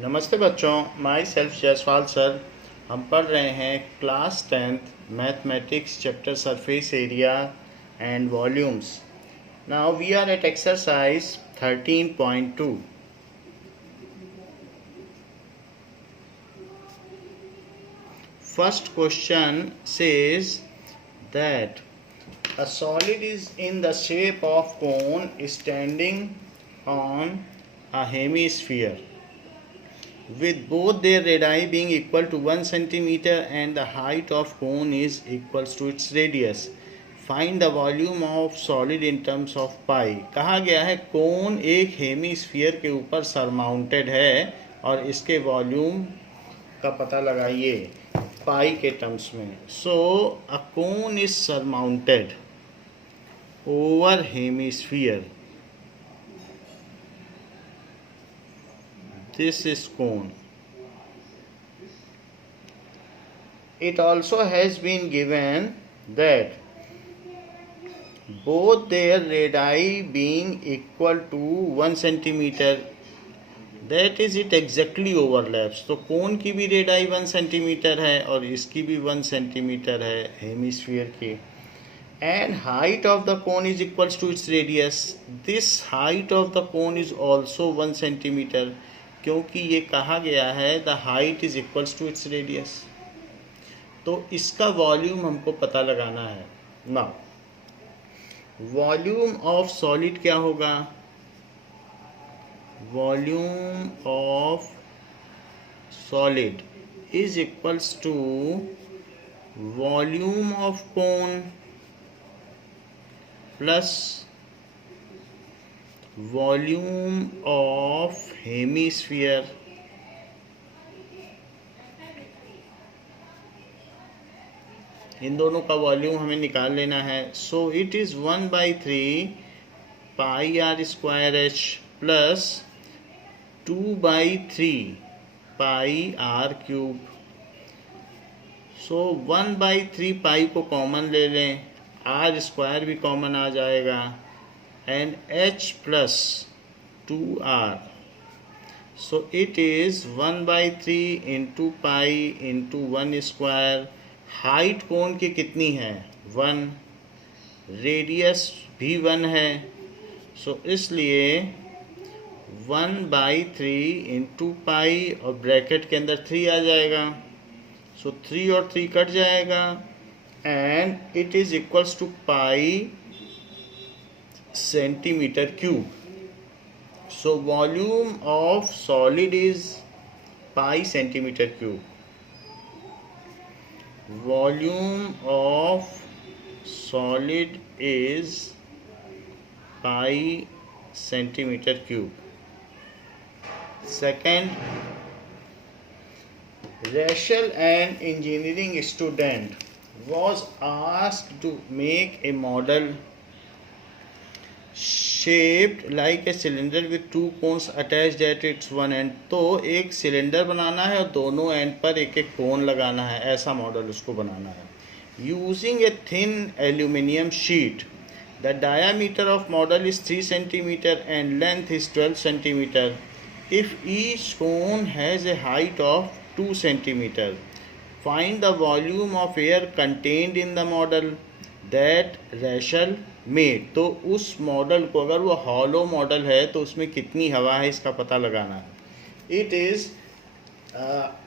नमस्ते बच्चों, my self Jaiswal sir. हम पढ़ रहे हैं class 10th mathematics chapter surface area and volumes. Now we are at exercise 13.2। First question says that a solid is in the shape of cone standing on a hemisphere, with both their radii being equal to 1 centimeter and the height of cone is equals to its radius. Find the volume of solid in terms of pi। कहा गया है कोन एक hemisphere के ऊपर surmounted है और इसके volume का पता लगाइए पाई के टर्म्स में। So a cone is surmounted over hemisphere. This is cone. It also has been given that both their radii being equal to 1 centimeter, that is it exactly overlaps। तो कोन की भी रेडाई 1 सेंटीमीटर है और इसकी भी 1 centimetre है hemisphere की। And height of the cone is equals to its radius। This height of the cone is also 1 centimeter, क्योंकि ये कहा गया है the height is equals to its radius. तो इसका वॉल्यूम हमको पता लगाना है। नाउ वॉल्यूम ऑफ सॉलिड क्या होगा? Volume of solid is equals to volume of cone plus volume of hemisphere. इन दोनों का वॉल्यूम हमें निकाल लेना है। So it is 1/3 pi are square H plus 2/3 pi r cube. So 1/3 pi को कॉमन ले लें, आर स्क्वायर भी कॉमन आ जाएगा and h plus 2r। So it is 1/3 into pi into 1 square। Height कोन की कितनी है? 1। रेडियस भी 1 है। सो इसलिए 1/3 इंटू पाई और ब्रैकेट के अंदर 3 आ जाएगा। सो 3 और 3 कट जाएगा and it is equals to pi centimeter cube। So volume of solid is pi centimeter cube। Volume of solid is pi centimeter cube। Second, Rachel, an engineering student, was asked to make a model shaped like a cylinder with two cones attached at its one end। तो एक cylinder बनाना है और दोनों and पर एक एक कोन लगाना है, ऐसा मॉडल उसको बनाना है। Using a thin aluminium sheet, the diameter of model is 3 centimetre and length is 12 centimetre. If each cone has a height of 2 centimetre, find the volume of air contained in the model that racial made. तो उस model को, अगर वो hollow model है तो उसमें कितनी हवा है इसका पता लगाना है। It is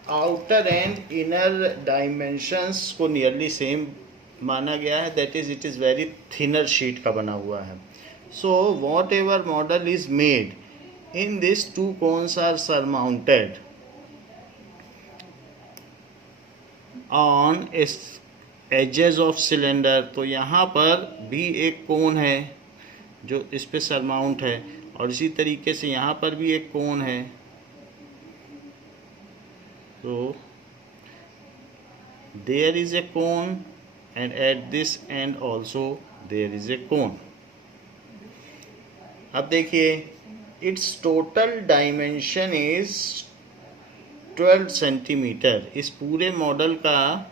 outer and inner dimensions को नियरली सेम माना गया है, that is it is very thinner sheet का बना हुआ है। So whatever model is made in this two cones are surmounted on edges of cylinder. तो यहाँ पर भी एक कोन है जो इस पे सरमाउंट है और इसी तरीके से यहाँ पर भी एक कोन है। तो there is a cone and at this end also there is a cone. अब देखिए, it's total dimension is 12 centimetre. इस पूरे मॉडल का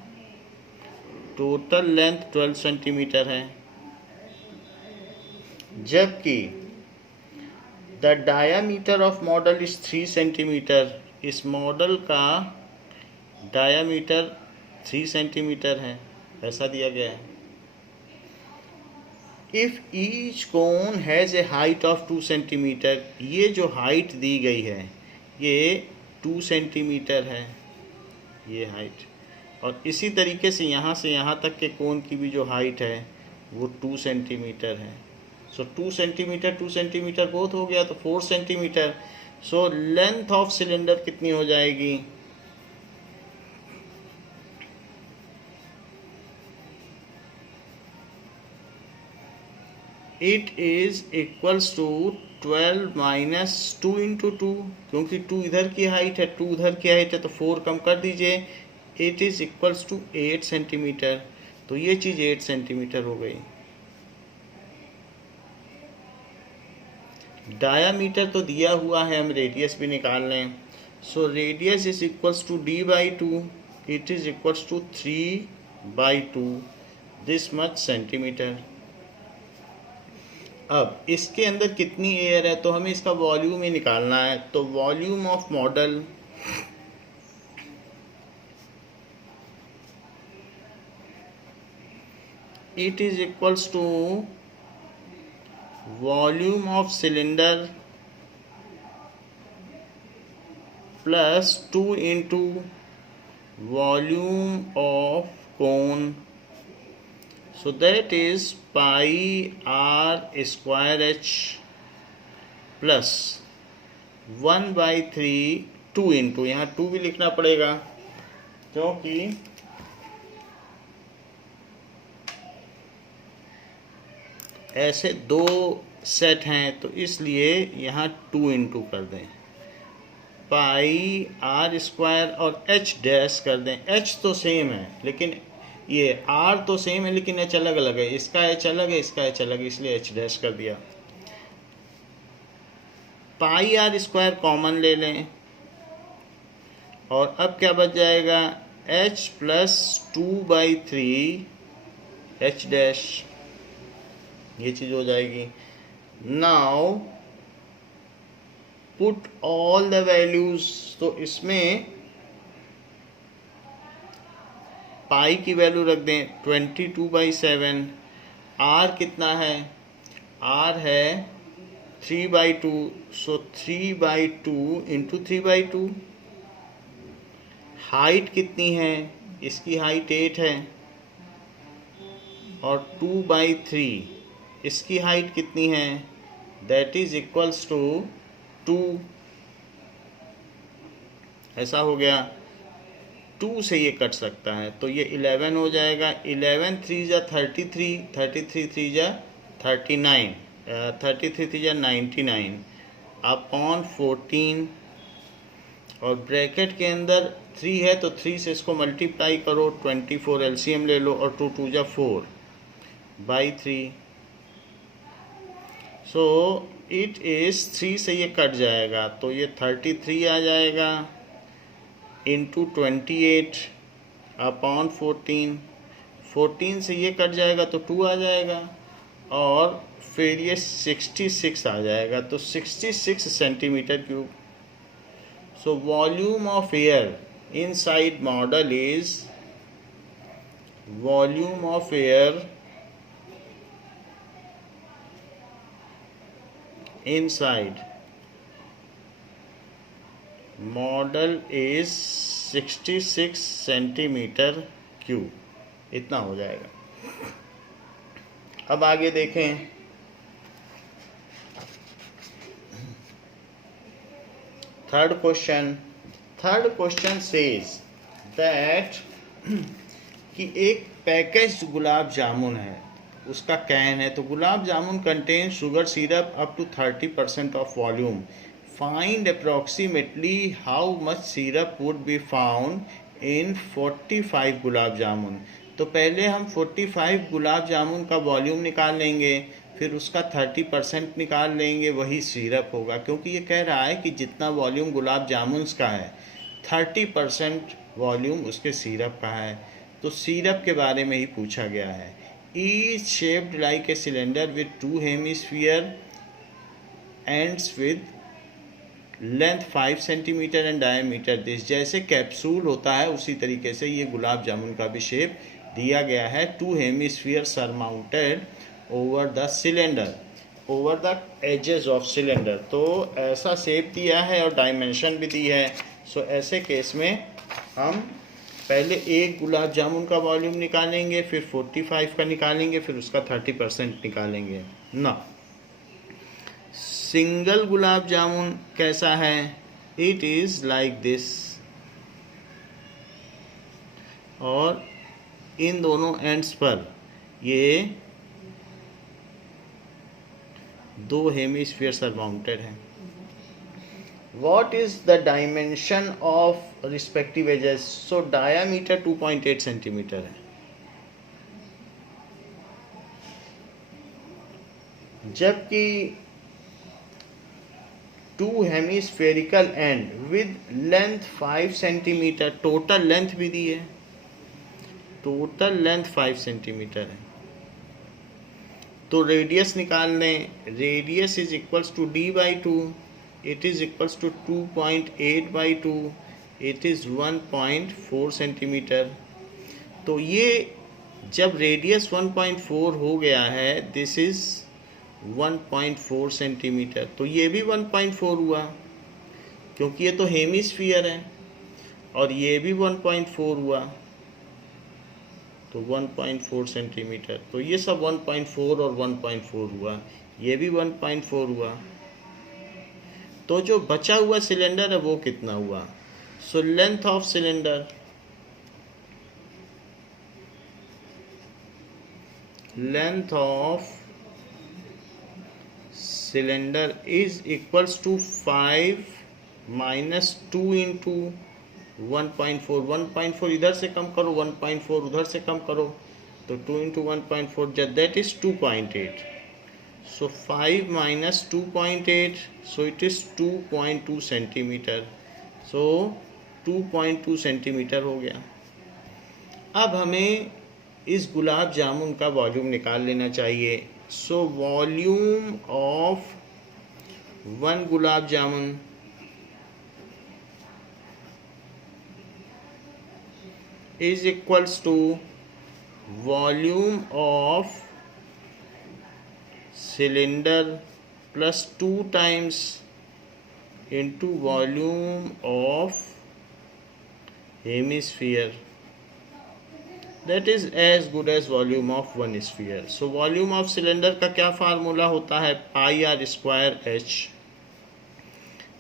टोटल लेंथ 12 सेंटीमीटर है, जबकि the diameter of model is 3 centimetre इस मॉडल का डायामीटर 3 सेंटीमीटर है, ऐसा दिया गया है। If each cone has a height of 2 centimetre, ये जो हाइट दी गई है ये 2 सेंटीमीटर है, ये हाइट। और इसी तरीके से यहाँ तक के कोन की भी जो हाइट है वो 2 सेंटीमीटर है। सो 2 सेंटीमीटर बोथ हो गया, तो 4 centimetre. So length of cylinder कितनी हो जाएगी? It is equals to 12 minus 2 into 2, क्योंकि 2 इधर की हाइट है, 2 उधर की हाइट है, तो 4 कम कर दीजिए। It is equals to 8 centimetre. तो ये चीज़ 8 सेंटीमीटर हो गई। डायामीटर तो दिया हुआ है, हम रेडियस भी निकाल लें। So radius is equals to d/2, it is equals to 3/2, this much centimetre. अब इसके अंदर कितनी एयर है, तो हमें इसका वॉल्यूम ही निकालना है। तो volume of model it is equals to volume of cylinder plus 2 into volume of cone. So that is pi r square h plus 1/3 2 into, यहाँ 2 भी लिखना पड़ेगा क्योंकि ऐसे 2 सेट हैं, तो इसलिए यहाँ 2 इंटू कर दें। पाई आर स्क्वायर और एच डैश कर दें। एच तो सेम है लेकिन ये आर तो सेम है लेकिन एच अलग अलग है, इसका एच अलग है, इसका एच अलग है, इसलिए एच डैश कर दिया। पाई आर स्क्वायर कॉमन ले लें और अब क्या बच जाएगा? एच प्लस 2/3 एच डैश, ये चीज़ हो जाएगी। Now put all the values, तो इसमें पाई की वैल्यू रख दें 22/7। आर कितना है? आर है 3/2, सो 3/2 इंटू 3/2। हाइट कितनी है? इसकी हाइट 8 है और 2/3 इसकी हाइट कितनी है? That is equals to 2। ऐसा हो गया। 2 से ये कट सकता है तो ये 11 हो जाएगा। 11 3 जा 33, 33 3 जा 39, 33 3 जा 99 अपॉन 14। और ब्रैकेट के अंदर 3 है तो 3 से इसको मल्टीप्लाई करो, 24 एलसीएम ले लो और 2 2 जा 4/3। सो इट इज़ 3 से ये कट जाएगा तो ये 33 आ जाएगा इंटू 28 अपॉन 14। 14 से ये कट जाएगा तो 2 आ जाएगा और फिर ये 66 आ जाएगा, तो 66 centimetre cube. So volume of air inside model is volume of air inside model is 66 centimetre cube, इतना हो जाएगा। अब आगे देखें। थर्ड क्वेश्चन सेज दैट कि एक पैकेज गुलाब जामुन है, उसका कैन है, तो gulab jamun contain sugar syrup up to 30% of volume. Find approximately how much syrup would be found in 45 gulab jamun. तो पहले हम 45 गुलाब जामुन का वॉल्यूम निकाल लेंगे, फिर उसका 30% निकाल लेंगे, वही सिरप होगा। क्योंकि ये कह रहा है कि जितना वॉल्यूम गुलाब जामुन का है 30% वॉल्यूम उसके सिरप का है, तो सिरप के बारे में ही पूछा गया है। Each shaped like a cylinder with 2 hemisphere ends with length 5 centimetre and diameter this. जैसे कैप्सूल होता है उसी तरीके से ये गुलाब जामुन का भी शेप दिया गया है। 2 hemispheres are mounted over the cylinder, over the edges of cylinder. तो ऐसा शेप दिया है और डायमेंशन भी दी है। सो ऐसे केस में हम पहले एक गुलाब जामुन का वॉल्यूम निकालेंगे, फिर 45 का निकालेंगे, फिर उसका 30% निकालेंगे ना। सिंगल गुलाब जामुन कैसा है? It is like this. और इन दोनों एंड्स पर ये 2 हेमिस्फीयर्स आर माउंटेड हैं। What is the dimension of respective edges? So diameter 2.8 centimetre है, जबकि 2 hemispherical and with length 5 centimetre, total length भी दी है, टोटल लेंथ 5 सेंटीमीटर है। तो रेडियस निकाल लें, radius is equals to d by 2, it is equals to 2.8 by 2, it is 1.4 centimetre. तो ये जब रेडियस 1.4 हो गया है, दिस इज 1.4 सेंटीमीटर। तो ये भी 1.4 हुआ क्योंकि ये तो हेमिस्फीयर है, और ये भी 1.4 हुआ, तो 1.4 सेंटीमीटर। तो ये सब 1.4 और 1.4 हुआ, ये भी 1.4 हुआ। तो जो बचा हुआ सिलेंडर है वो कितना हुआ? So length of cylinder, length of cylinder is equals to 5 minus 2 into 1.4। 1.4 इधर से कम करो, 1.4 उधर से कम करो, तो 2 into 1.4 that is 2.8। So 5 minus 2.8, so it is 2.2 centimetre. So 2.2 centimetre हो गया। अब हमें इस गुलाब जामुन का वॉल्यूम निकाल लेना चाहिए। सो volume of 1 gulab jamun is equals to volume of cylinder plus 2 times into volume of hemisphere, that is as good as volume of one sphere. So volume of cylinder का क्या फार्मूला होता है? पाई आर स्क्वायर h,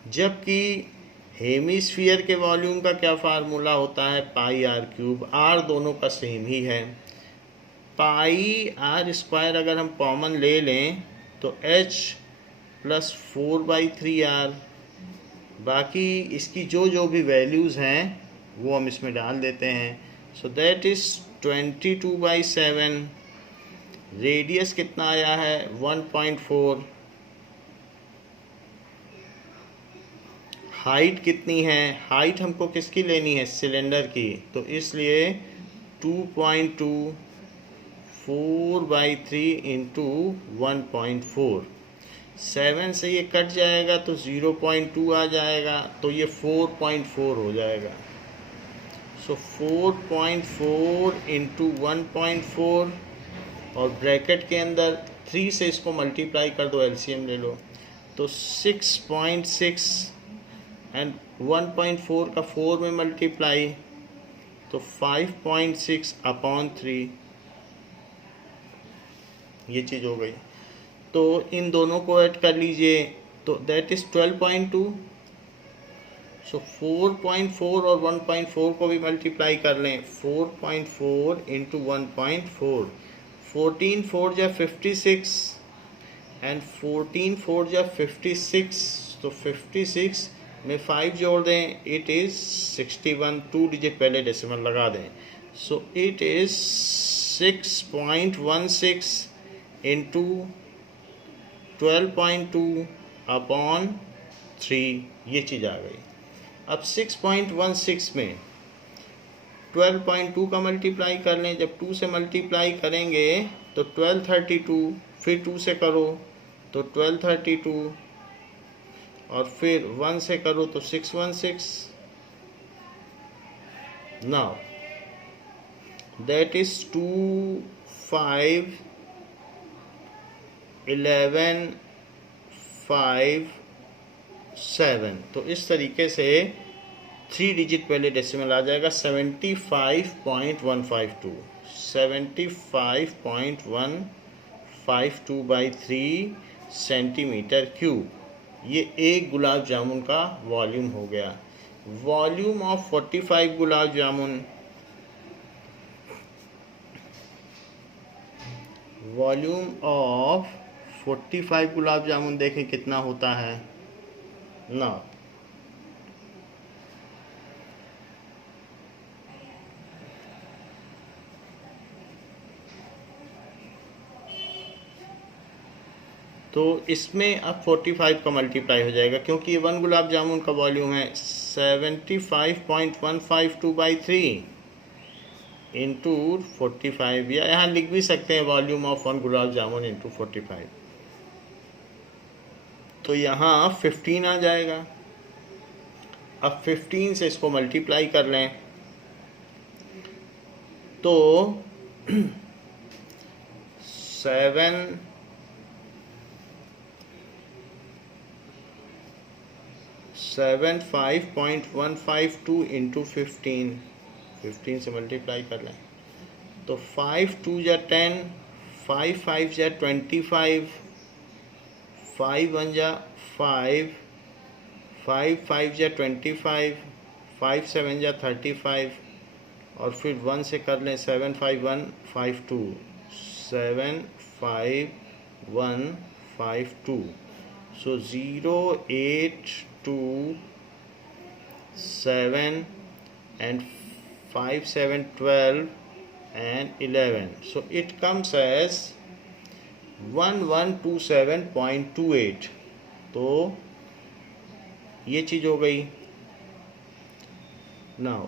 जबकि hemisphere के volume का क्या formula होता है? पाई आर क्यूब। आर दोनों का सेम ही है। पाई आर स्क्वायर अगर हम कॉमन ले लें तो h प्लस 4/3r, बाकी इसकी जो भी वैल्यूज़ हैं वो हम इसमें डाल देते हैं। So that is 22/7। रेडियस कितना आया है? 1.4। हाइट कितनी है? हाइट हमको किसकी लेनी है? सिलेंडर की। तो इसलिए 2.2 4/3 इंटू 1.4, 7 से ये कट जाएगा तो 0.2 आ जाएगा, तो ये 4.4 हो जाएगा। सो 4.4 इंटू 1.4, और ब्रैकेट के अंदर 3 से इसको मल्टीप्लाई कर दो, एलसीएम ले लो, तो 6.6 एंड 1.4 का 4 में मल्टीप्लाई, तो 5.6/3, ये चीज़ हो गई। तो इन दोनों को ऐड कर लीजिए, तो दैट इज़ 12.2। सो 4.4 और 1.4 को भी मल्टीप्लाई कर लें, 4.4 इंटू 1.4, 14 4 जा 56 एंड 14 4 जा 56, तो 56 में 5 जोड़ दें, इट इज़ 61। 2 डिजिट पहले डेसिमल लगा दें, सो इट इज़ 6.16 इंटू 12.2/3, ये चीज़ आ गई। अब 6.16 में 12.2 का मल्टीप्लाई कर लें, जब 2 से मल्टीप्लाई करेंगे तो 1232, फिर 2 से करो तो 1232, और फिर 1 से करो तो 616. Now that is 2 5 11 5 7. तो इस तरीके से 3 डिजिट पहले डेसिमल आ जाएगा. 75.152. 75.152 बाई 3 सेंटीमीटर क्यूब. ये एक गुलाब जामुन का वॉल्यूम हो गया. Volume of 45 gulab jamun, volume of 45 gulab जामुन देखें कितना होता है ना. तो इसमें अब 45 का मल्टीप्लाई हो जाएगा, क्योंकि ये 1 गुलाब जामुन का वॉल्यूम है. 75.152 बाई 3 इंटू 45, या यहाँ लिख भी सकते हैं volume of 1 gulab jamun into 45. तो यहाँ 15 आ जाएगा. अब 15 से इसको मल्टीप्लाई कर लें तो 75.152 इंटू 15 से मल्टीप्लाई कर लें तो 5 2 जा 10, 5 5 जा 25, 5 1 जा 5, 5 5 जा 25, 5 7 जा 35, और फिर 1 से कर लें 7 5 1 5 2, 7 5 1 5 2. So 0 8 2 7 and 5 7 12 and 11. So it comes as 1127.28. तो ये चीज़ हो गई. नाउ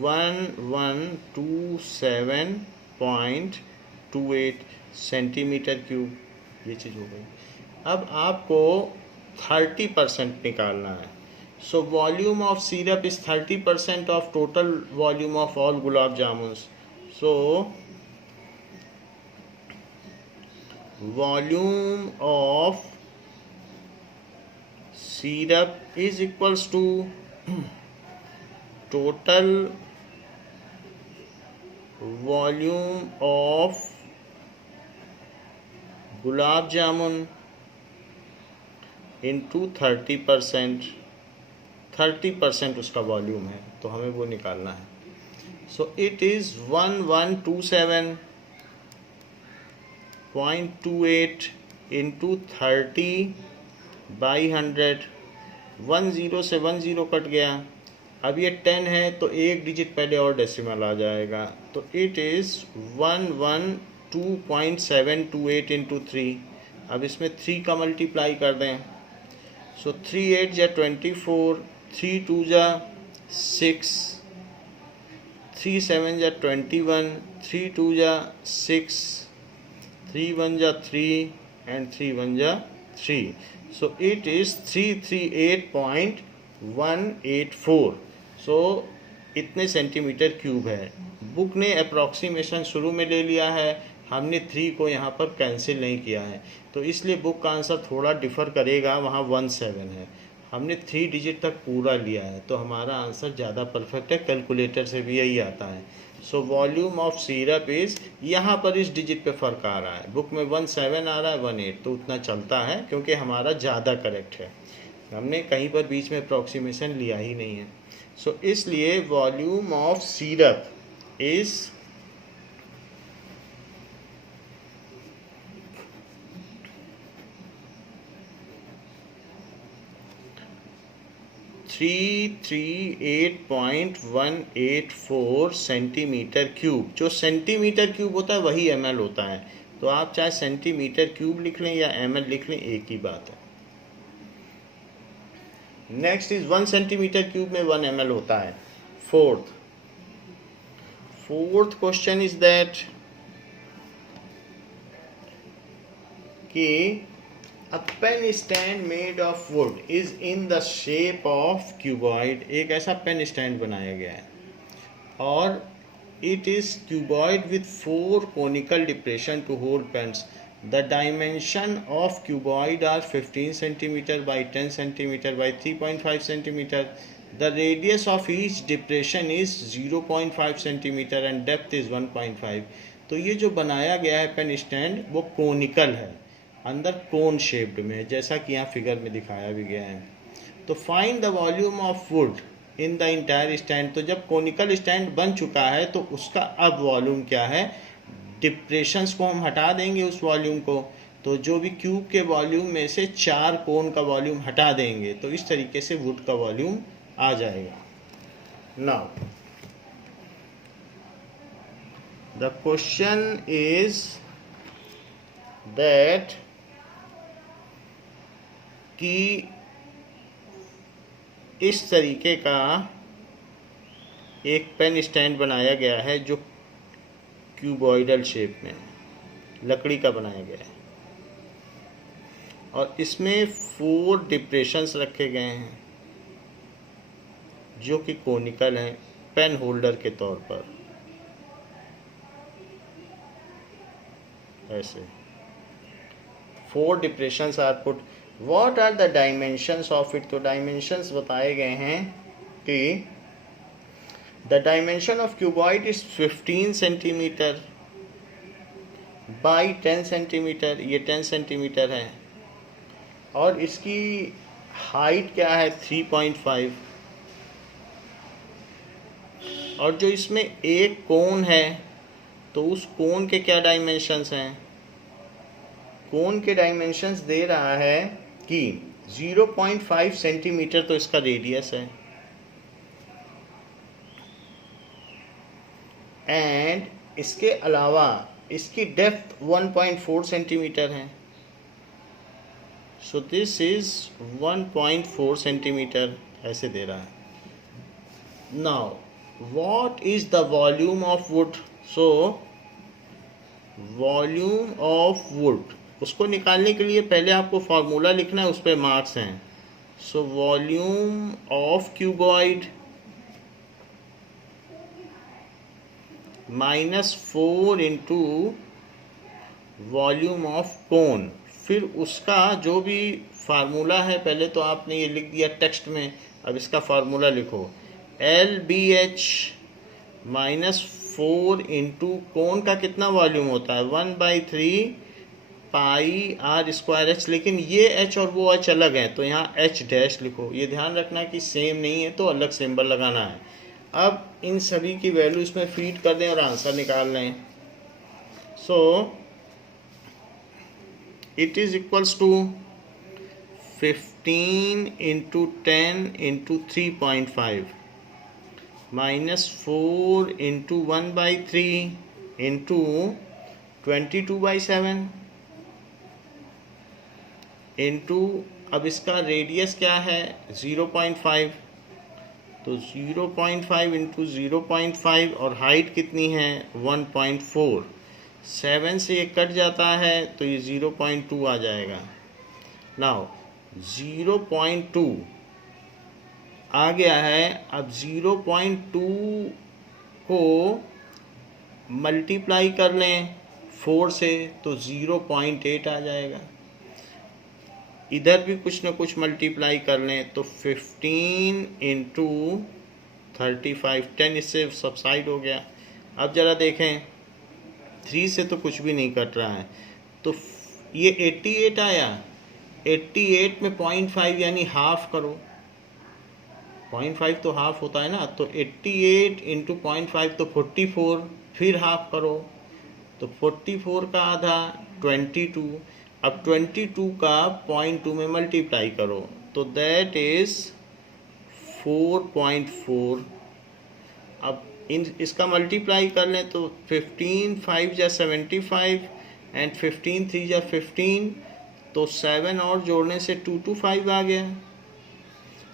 1127.28 सेंटीमीटर क्यूब, ये चीज़ हो गई. अब आपको 30% निकालना है. So volume of syrup is 30% of total volume of all gulab jamun. So volume of syrup is equals to total volume of gulab jamun into 30%. 30% उसका वॉल्यूम है, तो हमें वो निकालना है. So it is 1127.28 into 30 by 100. 10 से 10 कट गया. अब ये 10 है तो एक डिजिट पहले और डेसिमल आ जाएगा. तो इट इज़ 112.728 इंटू 3. अब इसमें 3 का मल्टीप्लाई कर दें. सो 3 8 जा 24, 3 2 जा 6, 3 7 जा 21, 3 2 जा 6, 3 1 जा 3 and 3 1 जा 3. So it is 338.184. So इतने सेंटीमीटर क्यूब है. बुक ने अप्रॉक्सीमेशन शुरू में ले लिया है, हमने 3 को यहाँ पर कैंसिल नहीं किया है, तो इसलिए बुक का आंसर थोड़ा डिफ़र करेगा. वहाँ 17 है, हमने 3 डिजिट तक पूरा लिया है, तो हमारा आंसर ज़्यादा परफेक्ट है. कैलकुलेटर से भी यही आता है. So volume of syrup is, यहाँ पर इस डिजिट पे फ़र्क आ रहा है. बुक में 17 आ रहा है, 18, तो उतना चलता है क्योंकि हमारा ज़्यादा करेक्ट है. हमने कहीं पर बीच में अप्रॉक्सीमेशन लिया ही नहीं है. सो इसलिए volume of syrup is 338.184 centimetre cube. जो सेंटीमीटर क्यूब होता है वही ml होता है, तो आप चाहे सेंटीमीटर क्यूब लिख लें या ml लिख लें, एक ही बात है. नेक्स्ट इज 1 सेंटीमीटर क्यूब में 1 ml होता है. फोर्थ क्वेश्चन इज दैट कि A pen stand made of wood is in the shape of cuboid. एक ऐसा पेन स्टैंड बनाया गया है और it is cuboid with 4 conical depression to hold pens. The dimension of cuboid are 15 cm by 10 cm by 3.5 cm. The radius of each depression is 0.5 cm and depth is 1.5. तो ये जो बनाया गया है पेन स्टैंड वो conical है, अंदर कोन shaped में, जैसा कि यहाँ फिगर में दिखाया भी गया है. तो find the volume of would in the entire stand. तो जब कोनिकल स्टैंड बन चुका है तो उसका अब वॉल्यूम क्या है, डिप्रेशंस को हम हटा देंगे उस वॉल्यूम को, तो जो भी क्यूब के वॉल्यूम में से 4 कोन का वॉल्यूम हटा देंगे तो इस तरीके से वुड का वॉल्यूम आ जाएगा. Now the question is that कि इस तरीके का एक पेन स्टैंड बनाया गया है जो क्यूबॉइडल शेप में लकड़ी का बनाया गया है और इसमें 4 डिप्रेशंस रखे गए हैं जो कि कोनिकल हैं पेन होल्डर के तौर पर. ऐसे 4 depressions are put. What are the dimensions of it? तो डायमेंशंस बताए गए हैं कि the dimension of cuboid is 15 cm by 10 cm. ये 10 cm है और इसकी हाइट क्या है 3.5. और जो इसमें एक कोन है तो उस कोन के क्या डायमेंशंस हैं, कोन के डायमेंशंस दे रहा है कि 0.5 सेंटीमीटर तो इसका रेडियस है एंड इसके अलावा इसकी डेप्थ 1.4 सेंटीमीटर है. सो दिस इज 1.4 सेंटीमीटर ऐसे दे रहा है. Now what is the volume of would. So volume of would उसको निकालने के लिए पहले आपको फार्मूला लिखना है, उस पर मार्क्स हैं. सो volume of cuboid -4 into volume of कोन. फिर उसका जो भी फार्मूला है पहले तो आपने ये लिख दिया टेक्स्ट में, अब इसका फार्मूला लिखो. LBH -4 इंटू कोन का कितना वॉल्यूम होता है 1/3 पाई r²h. लेकिन ये h और वो h अलग हैं तो यहाँ h डैश लिखो. ये ध्यान रखना कि सेम नहीं है तो अलग सिंबल लगाना है. अब इन सभी की वैल्यू इसमें फीड कर दें और आंसर निकाल लें. So it is equals to 15 into 10 into 3.5 -4 into 1/3 into 22/7 into, अब इसका रेडियस क्या है 0.5 तो 0.5 इंटू 0.5 और हाइट कितनी है 1.4. 7 से ये कट जाता है तो ये 0.2 आ जाएगा. नाउ 0.2 आ गया है. अब 0.2 को मल्टीप्लाई कर लें 4 से तो 0.8 आ जाएगा. इधर भी कुछ ना कुछ मल्टीप्लाई कर लें तो 15 इंटू 35 10 इससे सबसाइड हो गया. अब ज़रा देखें 3 से तो कुछ भी नहीं कट रहा है तो ये 88 आया. 88 में 0.5 यानी हाफ करो. 0.5 तो हाफ होता है ना, तो 88 इंटू 0.5 तो 44, फिर हाफ करो तो 44 का आधा 22. अब 22 का 0.2 में मल्टीप्लाई करो तो दैट इज 4.4. अब इसका मल्टीप्लाई कर लें तो 15 5 या 75 एंड 15 3 या 15 तो 7 और जोड़ने से 225 आ गया.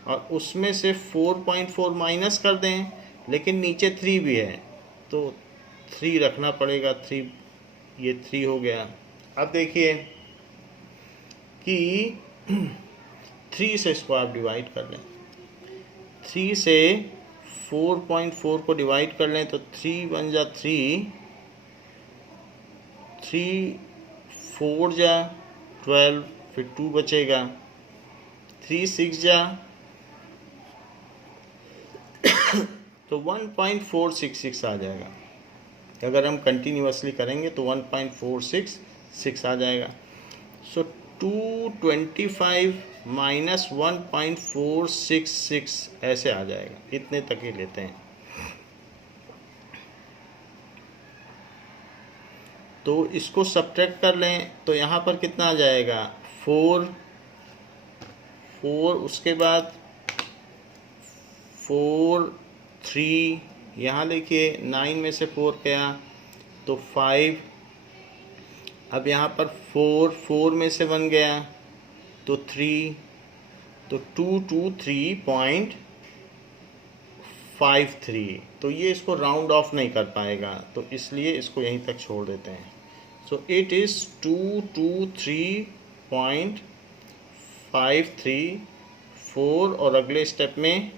और उसमें से 4.4 माइनस कर दें, लेकिन नीचे 3 भी है तो 3 रखना पड़ेगा. 3 ये 3 हो गया. अब देखिए कि 3 से इसको आप डिवाइड कर लें, 3 से 4.4 को डिवाइड कर लें तो 3 बन जा 3, 3 4 जा 12, फिर 2 बचेगा, 3 6 जा तो 1.466 आ जाएगा। अगर हम कंटिन्यूसली करेंगे तो 1.466 आ जाएगा। सो 225 माइनस 1.466 ऐसे आ जाएगा, इतने तक ही लेते हैं। तो इसको सब्ट्रैक्ट कर लें तो यहाँ पर कितना आ जाएगा, 4, उसके बाद 4 3, यहाँ देखिए 9 में से 4 गया तो 5, अब यहाँ पर 4 में से 1 गया तो 3, तो 223.53। तो ये इसको राउंड ऑफ नहीं कर पाएगा, तो इसलिए इसको यहीं तक छोड़ देते हैं। सो इट इज़ 223.53 और अगले स्टेप में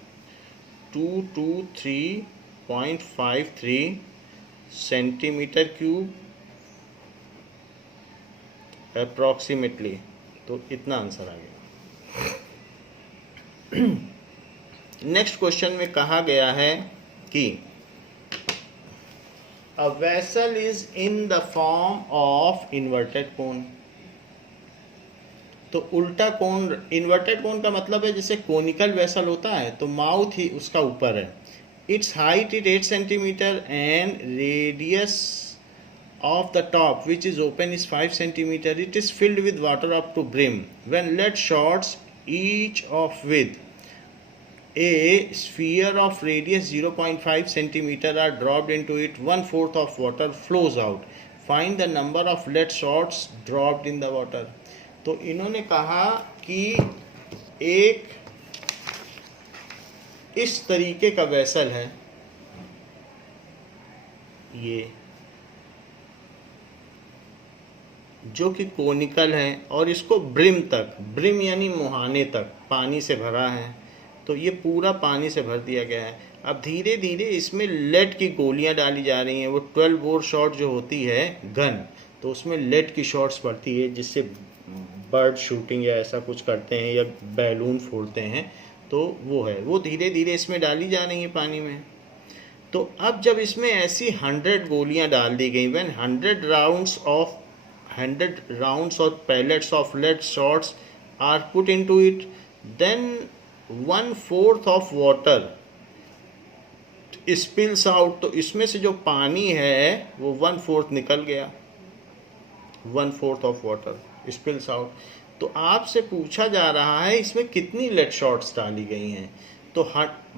223.53 सेंटीमीटर क्यूब अप्रॉक्सीमेटली। तो इतना आंसर आ गया। नेक्स्ट क्वेश्चन में कहा गया है कि a vessel is in the form of inverted कोन। तो उल्टा कोन, इन्वर्टेड कोन का मतलब है जैसे कोनिकल वेसल होता है तो माउथ ही उसका ऊपर है। It's height is 8 centimetre and radius of the top which is open is 5 centimeter. It is filled with water up to brim. When lead shots each of with a sphere of radius 0.5 centimeter are dropped into it, 1/4 of water flows out. Find the number of lead shots dropped in the water. तो इन्होंने कहा कि एक इस तरीके का vessel है, ये जो कि कोनिकल है और इसको ब्रिम तक, ब्रिम यानी मुहाने तक पानी से भरा है। तो ये पूरा पानी से भर दिया गया है। अब धीरे धीरे इसमें लेड की गोलियां डाली जा रही हैं। वो 12 बोर शॉट जो होती है गन, तो उसमें लेड की शॉट्स पड़ती है जिससे बर्ड शूटिंग या ऐसा कुछ करते हैं या बैलून फोड़ते हैं। तो वो है, वो धीरे धीरे इसमें डाली जा रही है पानी में। तो अब जब इसमें ऐसी 100 गोलियां डाल दी गई, when 100 rounds or pellets of lead shots are put into it, then 1/4 of water spills out. तो इसमें से जो पानी है वो 1/4 निकल गया, 1/4 of water spills out. तो आपसे पूछा जा रहा है इसमें कितनी लेड शॉट्स डाली गई हैं। तो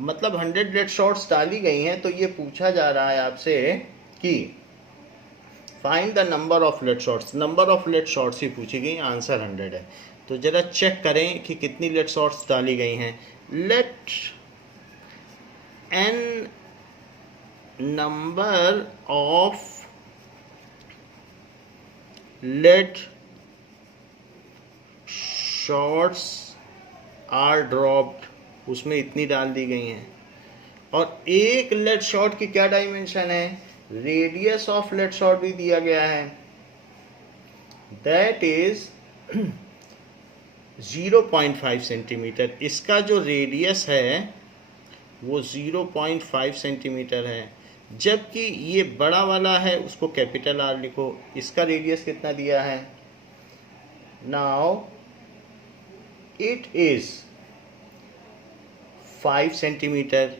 मतलब 100 लेड शॉट्स डाली गई हैं। तो ये पूछा जा रहा है आपसे कि find the number of lead shots. Number of lead shots ही पूछी गई, आंसर 100 है। तो जरा चेक करें कि कितनी लेड शॉट्स डाली गई हैं। Let an number of lead shots are dropped, उसमें इतनी डाल दी गई हैं। और एक लेड शॉट की क्या डायमेंशन है, रेडियस ऑफ लेड शॉट भी दिया गया है, दैट इज 0.5 सेंटीमीटर। इसका जो रेडियस है वो 0.5 सेंटीमीटर है, जबकि ये बड़ा वाला है उसको कैपिटल आर लिखो। इसका रेडियस कितना दिया है, नाउ इट इज 5 सेंटीमीटर।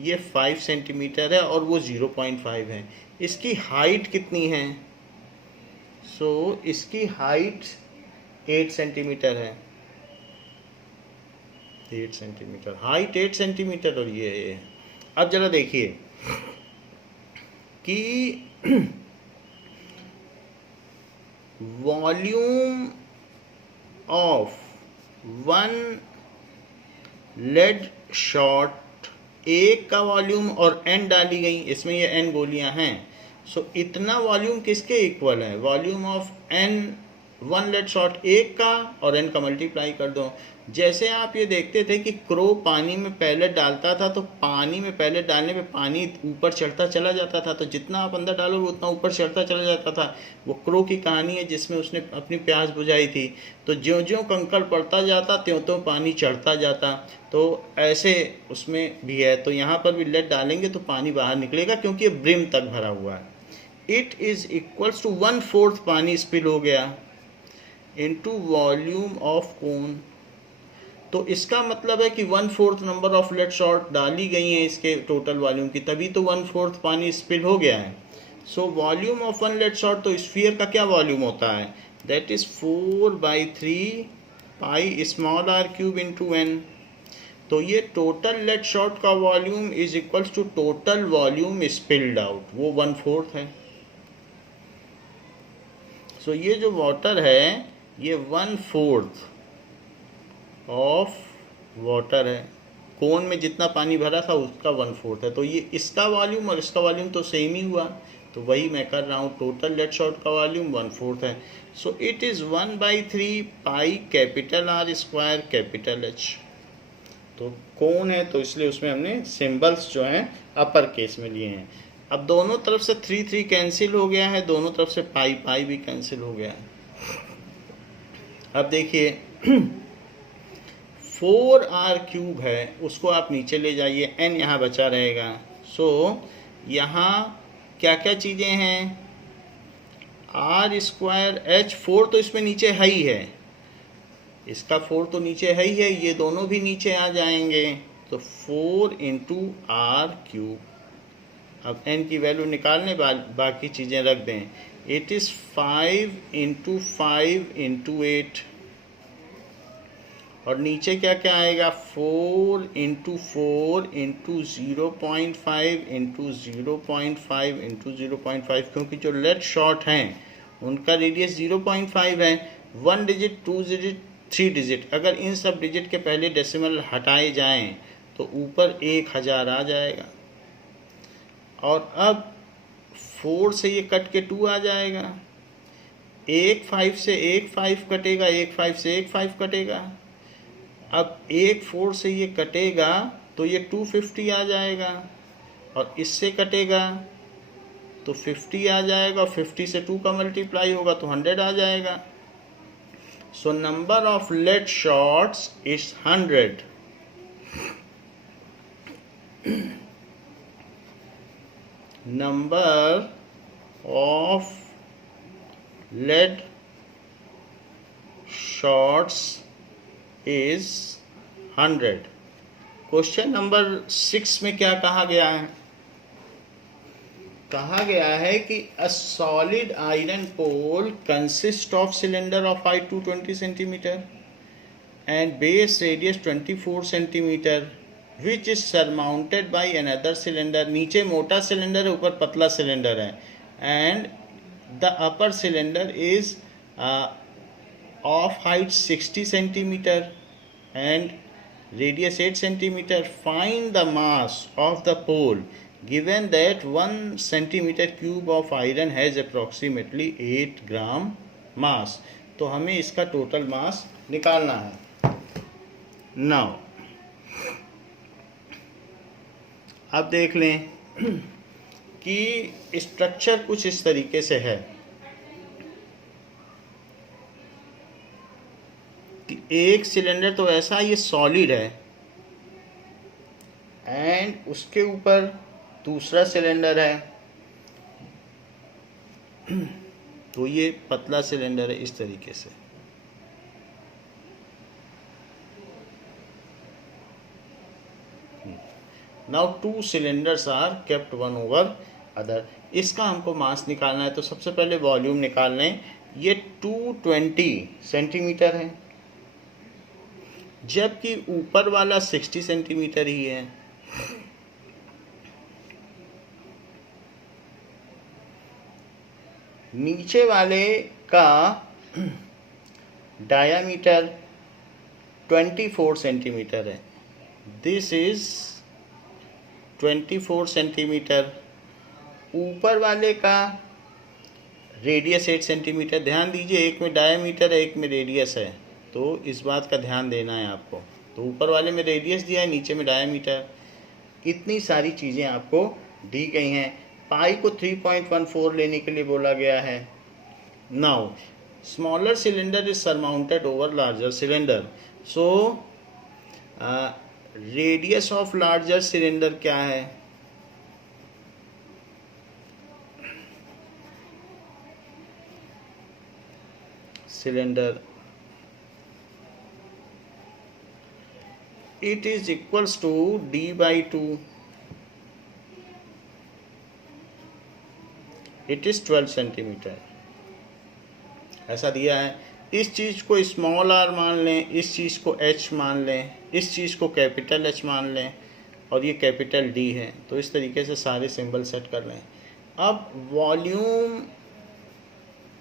ये 5 सेंटीमीटर है और वो 0.5 है। इसकी हाइट कितनी है, सो इसकी हाइट 8 सेंटीमीटर है, 8 सेंटीमीटर हाइट, 8 सेंटीमीटर। और ये अब जरा देखिए कि वॉल्यूम ऑफ 1 लेड शॉट, एक का वॉल्यूम और n डाली गई, इसमें ये n गोलियां हैं। सो इतना वॉल्यूम किसके इक्वल है, volume of n 1 lead shot एक का और n का मल्टीप्लाई कर दो। जैसे आप ये देखते थे कि क्रो पानी में पैलेट डालता था तो पानी में पैलेट डालने पे पानी ऊपर चढ़ता चला जाता था, तो जितना आप अंदर डालोगे उतना ऊपर चढ़ता चला जाता था। वो क्रो की कहानी है जिसमें उसने अपनी प्यास बुझाई थी। तो ज्यों ज्यों कंकड़ पड़ता जाता त्यों त्यों पानी चढ़ता जाता। तो ऐसे उसमें भी है। तो यहाँ पर भी लेड डालेंगे तो पानी बाहर निकलेगा क्योंकि ये ब्रिम तक भरा हुआ है। इट इज इक्वल्स टू 1/4 पानी स्पिल हो गया इनटू वॉल्यूम ऑफ कोन। तो इसका मतलब है कि 1/4 नंबर ऑफ लेड शॉट डाली गई हैं इसके टोटल वॉल्यूम की, तभी तो 1/4 पानी स्पिल हो गया है। So volume of 1 lead shot, तो स्फीयर का क्या वॉल्यूम होता है, that is 4/3 pi small r cube into n। तो ये टोटल लेड शॉट का volume is equals to total volume spilled out, वो 1/4 है। सो ये जो वाटर है ये 1/4 ऑफ वाटर है। कोन में जितना पानी भरा था उसका 1/4 है। तो ये इसका वॉल्यूम और इसका वॉल्यूम तो सेम ही हुआ, तो वही मैं कर रहा हूँ। टोटल लेड शॉट का वॉल्यूम 1/4 है। So it is 1/3 pi capital R square capital H। तो कोन है तो इसलिए उसमें हमने सिंबल्स जो हैं अपर केस में लिए हैं। अब दोनों तरफ से 3 कैंसिल हो गया है, दोनों तरफ से पाई भी कैंसिल हो गया है। अब देखिए 4r क्यूब है, उसको आप नीचे ले जाइए, n यहाँ बचा रहेगा। सो यहाँ क्या क्या चीज़ें हैं, r स्क्वायर h, 4 तो इसमें नीचे है ही है, इसका 4 तो नीचे है ही है, ये दोनों भी नीचे आ जाएंगे। तो 4 इंटू r क्यूब। अब n की वैल्यू निकालने बाकी चीज़ें रख दें। It is 5 into 5 into 8। और नीचे क्या क्या आएगा, 4 इंटू 4 इंटू 0.5 इंटू 0.5 इंटू 0.5, क्योंकि जो लेड शॉट हैं उनका रेडियस 0.5 है। 1 डिजिट, 2 डिजिट, 3 डिजिट, अगर इन सब डिजिट के पहले डेसिमल हटाए जाएं तो ऊपर 1000 आ जाएगा। और अब 4 से ये कट के 2 आ जाएगा, 1 5 से 1 5 कटेगा, 1 5 से 1 5 कटेगा। अब 1 4 से ये कटेगा तो ये 250 आ जाएगा, और इससे कटेगा तो 50 आ जाएगा, और 50 से 2 का मल्टीप्लाई होगा तो 100 आ जाएगा। So number of lead shots is 100। Number of lead shots is 100। Question number 6 में क्या कहा गया है, कहा गया है कि a solid iron pole consist of cylinder of height 220 centimetre and base radius 24 centimetre which is surmounted by another cylinder. नीचे मोटा सिलेंडर है, ऊपर पतला सिलेंडर है, and the upper cylinder is of height 60 centimeter and radius 8 centimeter. Find the mass of the pole given that 1 centimeter cube of iron has approximately 8 gram mass। तो हमें इसका total mass निकालना है। Now अब देख लें कि स्ट्रक्चर कुछ इस तरीके से है कि एक सिलेंडर तो ऐसा ये सॉलिड है, एंड उसके ऊपर दूसरा सिलेंडर है, तो ये पतला सिलेंडर है इस तरीके से। Now 2 cylinders are kept one over other. इसका हमको मास निकालना है, तो सबसे पहले वॉल्यूम निकाल लें। ये 220 सेंटीमीटर है, जबकि ऊपर वाला 60 सेंटीमीटर ही है। नीचे वाले का डायामीटर 24 सेंटीमीटर है। This is 24 centimetre. ऊपर वाले का रेडियस 8 सेंटीमीटर। ध्यान दीजिए, एक में डायमीटर है, एक में रेडियस है, तो इस बात का ध्यान देना है आपको। तो ऊपर वाले में रेडियस दिया है, नीचे में डायमीटर। इतनी सारी चीज़ें आपको दी गई हैं। पाई को 3.14 लेने के लिए बोला गया है। Now smaller cylinder is surmounted over larger cylinder. So radius of larger cylinder क्या है? Cylinder it is equals to d by 2. It is 12 centimetre. ऐसा दिया है। इस चीज़ को स्मॉल आर मान लें, इस चीज़ को एच मान लें, इस चीज़ को कैपिटल एच मान लें, और ये कैपिटल डी है। तो इस तरीके से सारे सिंबल सेट कर लें। अब वॉल्यूम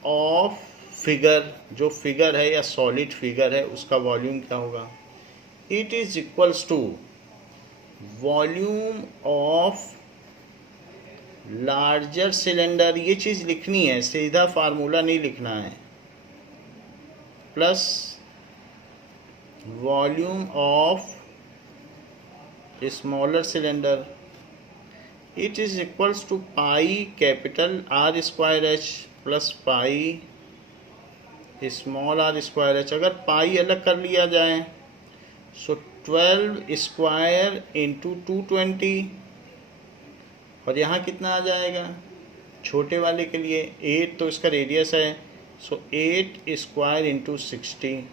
ऑफ फिगर, जो फिगर है या सॉलिड फिगर है, उसका वॉल्यूम क्या होगा? It is equals to volume of larger cylinder. ये चीज़ लिखनी है, सीधा फार्मूला नहीं लिखना है, plus volume of smaller cylinder. It is equals to pi capital R square H plus pi small r square H. अगर पाई अलग कर लिया जाए, सो 12 स्क्वायर इंटू 220, और यहाँ कितना आ जाएगा छोटे वाले के लिए? 8, तो इसका रेडियस है, सो 8 स्क्वायर इंटू 60।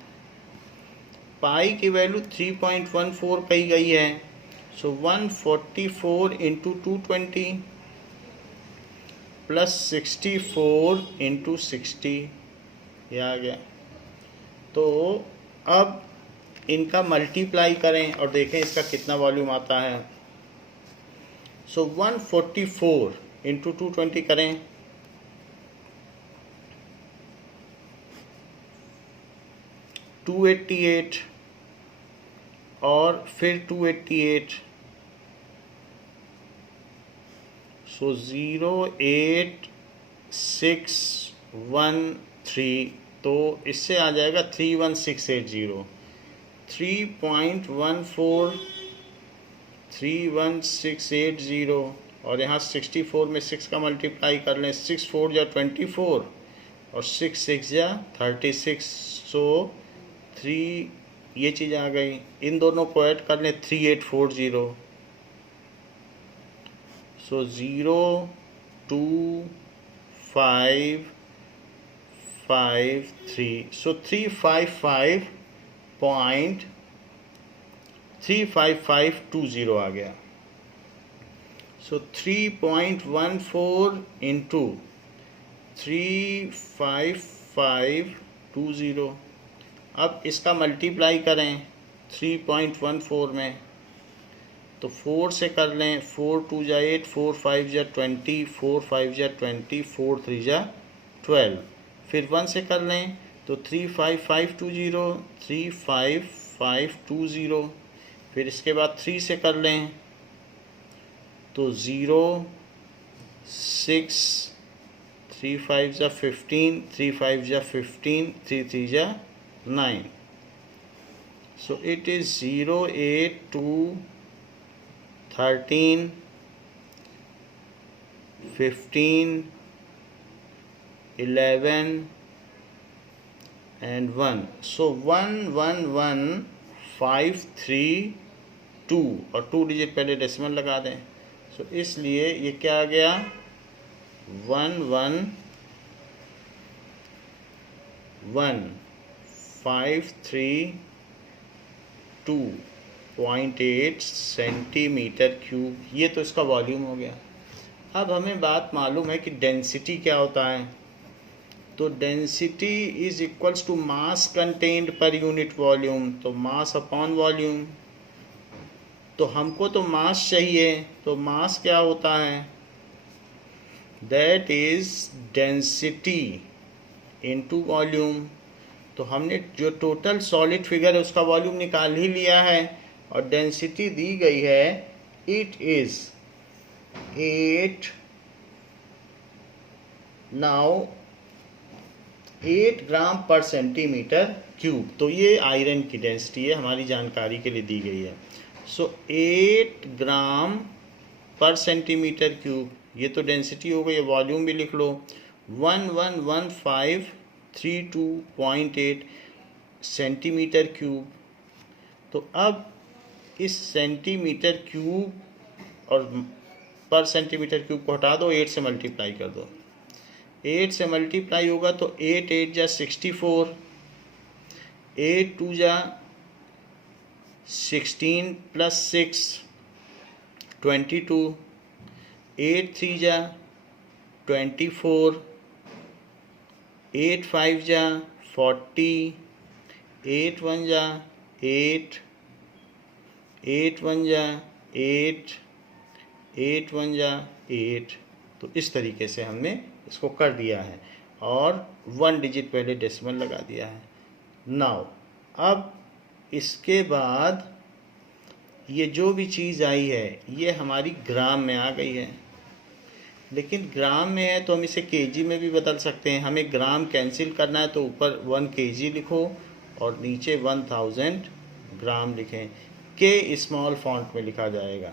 पाई की वैल्यू 3.14 कही गई है, सो 144 इंटू 220 प्लस 64 इंटू 60, ये आ गया। तो अब इनका मल्टीप्लाई करें और देखें इसका कितना वॉल्यूम आता है। सो 144 इंटू 220 करें, $288, और फिर 288, सो 08613, तो इससे आ जाएगा 31680। 3.14 31680, और यहाँ 64 में 6 का मल्टीप्लाई कर लें। 6 4 जा 24 और 6 6 जा 36, सो 3, ये चीज़ आ गई। इन दोनों को ऐड कर लें, 3840, सो 02553, सो 355.35520 आ गया। सो 3.14 इंटू 35520। अब इसका मल्टीप्लाई करें 3.14 में, तो 4 से कर लें। 4 2 जा 8, 4 5 जा 20, 4 5 जा 20, 4 3 जा 12। फिर 1 से कर लें, तो 35520, 35520। फिर इसके बाद 3 से कर लें, तो 0 6 3 5 जा 15, 3 5 जा 15, 3 3 जा 9। So it is 0 8 2 13 15 11 and 1. So 11152, और 2 डिजिट पहले डेसिमल लगा दें। सो इसलिए ये क्या आ गया? 11153.2.8 सेंटीमीटर क्यूब। ये तो इसका वॉल्यूम हो गया। अब हमें बात मालूम है कि डेंसिटी क्या होता है। तो density is equals to mass contained per unit volume, तो मास अपॉन वॉल्यूम। तो हमको तो मास चाहिए, तो मास क्या होता है? That is density into volume. तो हमने जो टोटल सॉलिड फिगर है उसका वॉल्यूम निकाल ही लिया है, और डेंसिटी दी गई है, इट इज 8। नाउ 8 ग्राम पर सेंटीमीटर क्यूब। तो ये आयरन की डेंसिटी है, हमारी जानकारी के लिए दी गई है। सो 8 ग्राम पर सेंटीमीटर क्यूब, ये तो डेंसिटी हो गई है। वॉल्यूम भी लिख लो 111532.8 सेंटीमीटर क्यूब। तो अब इस सेंटीमीटर क्यूब और पर सेंटीमीटर क्यूब को हटा दो, 8 से मल्टीप्लाई कर दो। 8 से मल्टीप्लाई होगा तो 8 8 जा 64, 8 2 जा 16 प्लस 6 22, 8 3 जा 24, 8 5 जा 40, 8 1 जा 8, 8 1 जा 8, 8 1 जा 8। तो इस तरीके से हमने इसको कर दिया है और 1 डिजिट पहले डेसिमल लगा दिया है। नाउ अब इसके बाद ये जो भी चीज़ आई है ये हमारी ग्राम में आ गई है, लेकिन ग्राम में है तो हम इसे केजी में भी बदल सकते हैं। हमें ग्राम कैंसिल करना है तो ऊपर 1 केजी लिखो और नीचे 1000 ग्राम लिखें। के स्मॉल फॉन्ट में लिखा जाएगा।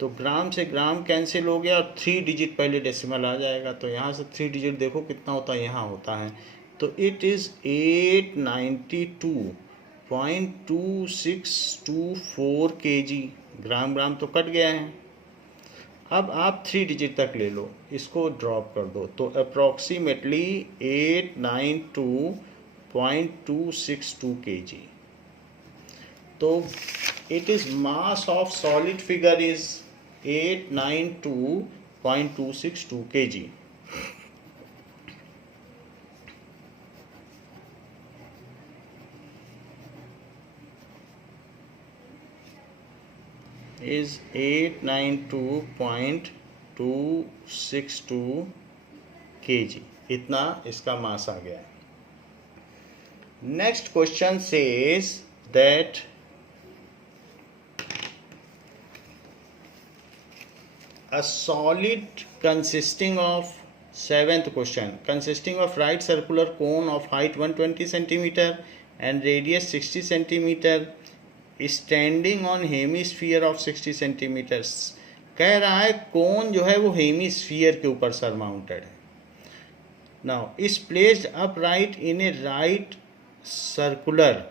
तो ग्राम से ग्राम कैंसिल हो गया और 3 डिजिट पहले डेसिमल आ जाएगा। तो यहाँ से 3 डिजिट देखो कितना होता है, यहाँ होता है। तो इट इज़ 892.2624 kg। ग्राम ग्राम तो कट गया है। अब आप 3 डिजिट तक ले लो, इसको ड्रॉप कर दो तो अप्रॉक्सीमेटली 892.262 kg। तो it is mass of solid figure is 892.262 kg. is 892.262 kg। इतना इसका मास आ गया है। Next question says that a solid consisting of, seventh question, consisting of right circular cone of height 120 centimeter and radius 60 centimeter standing on hemisphere of 60 centimeters। कह रहा है कोन जो है वो हेमीस्फीयर के ऊपर सर माउंटेड है। Now is placed upright in A right circular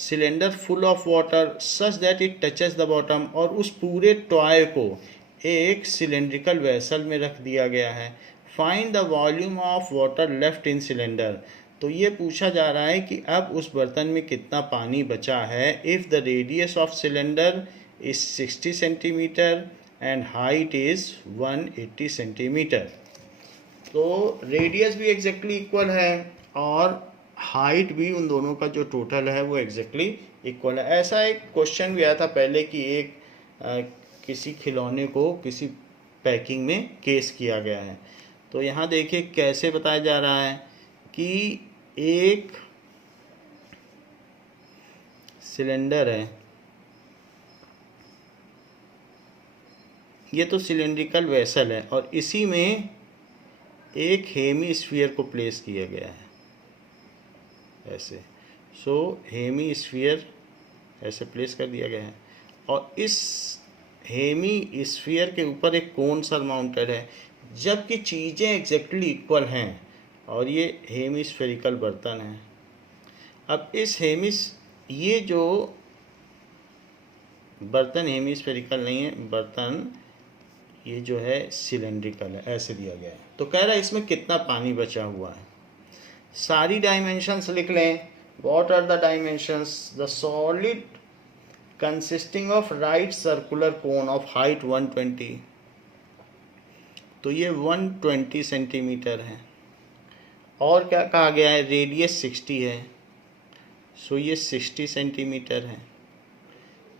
cylinder full of water such that it touches the bottom. और उस पूरे टॉय को एक सिलेंड्रिकल वेसल में रख दिया गया है। Find the volume of water left in cylinder. तो ये पूछा जा रहा है कि अब उस बर्तन में कितना पानी बचा है। If the radius of cylinder is 60 centimetre and height is 180 centimetre. तो रेडियस भी एग्जैक्टली इक्वल है और हाइट भी उन दोनों का जो टोटल है वो एग्जैक्टली इक्वल है। ऐसा एक क्वेश्चन भी आया था पहले कि एक किसी खिलौने को किसी पैकिंग में केस किया गया है। तो यहाँ देखिए कैसे बताया जा रहा है कि एक सिलेंडर है, ये तो सिलेंड्रिकल वेसल है और इसी में एक हेमीस्फीयर को प्लेस किया गया है ऐसे। सो हेमीस्फीयर ऐसे प्लेस कर दिया गया है और इस हेमीस्फीयर के ऊपर एक कोन सर माउंटेड है, जबकि चीज़ें एग्जैक्टली इक्वल हैं और ये हेमीस्फेरिकल बर्तन है। अब इस ये जो बर्तन हेमीस्फेरिकल नहीं है, बर्तन ये जो है सिलेंड्रिकल है, ऐसे दिया गया है। तो कह रहा है इसमें कितना पानी बचा हुआ है। सारी डायमेंशंस लिख लें। What are the dimensions? The solid consisting of right circular cone of height 120। तो ये 120 सेंटीमीटर है। और क्या कहा गया है? रेडियस 60 है, सो ये 60 सेंटीमीटर है।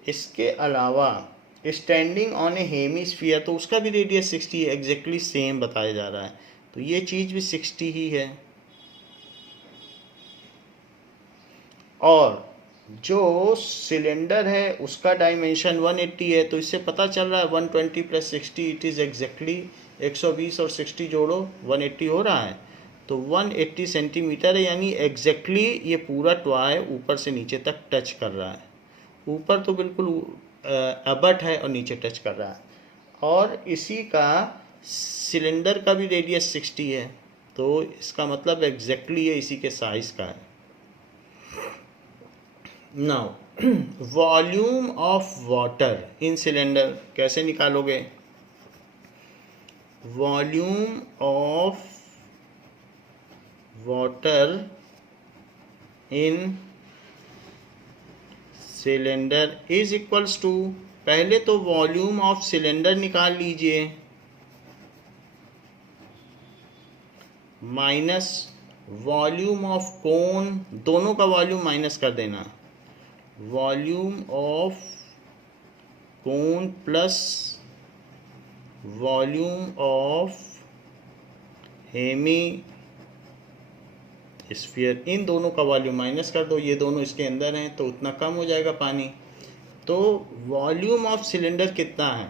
इसके अलावा स्टैंडिंग ऑन ए हेमीस्फीयर, तो उसका भी रेडियस 60 है, एग्जैक्टली सेम बताया जा रहा है। तो ये चीज़ भी 60 ही है। और जो सिलेंडर है उसका डायमेंशन 180 है। तो इससे पता चल रहा है 120 + 60 इट इज़ एग्जैक्टली 120 और 60 जोड़ो 180 हो रहा है। तो 180 सेंटीमीटर है, यानी एग्जैक्टली ये पूरा टॉय ऊपर से नीचे तक टच कर रहा है। ऊपर तो बिल्कुल अबट है और नीचे टच कर रहा है। और इसी का सिलेंडर का भी रेडियस 60 है, तो इसका मतलब एग्जैक्टली ये इसी के साइज का है। Now volume of water in cylinder कैसे निकालोगे? Volume of water in cylinder is equals to, पहले तो वॉल्यूम ऑफ सिलेंडर निकाल लीजिए माइनस वॉल्यूम ऑफ कोन, दोनों का वॉल्यूम माइनस कर देना, volume of cone plus volume of hemisphere, इन दोनों का वॉल्यूम माइनस कर दो, ये दोनों इसके अंदर हैं तो उतना कम हो जाएगा पानी। तो वॉल्यूम ऑफ सिलेंडर कितना है?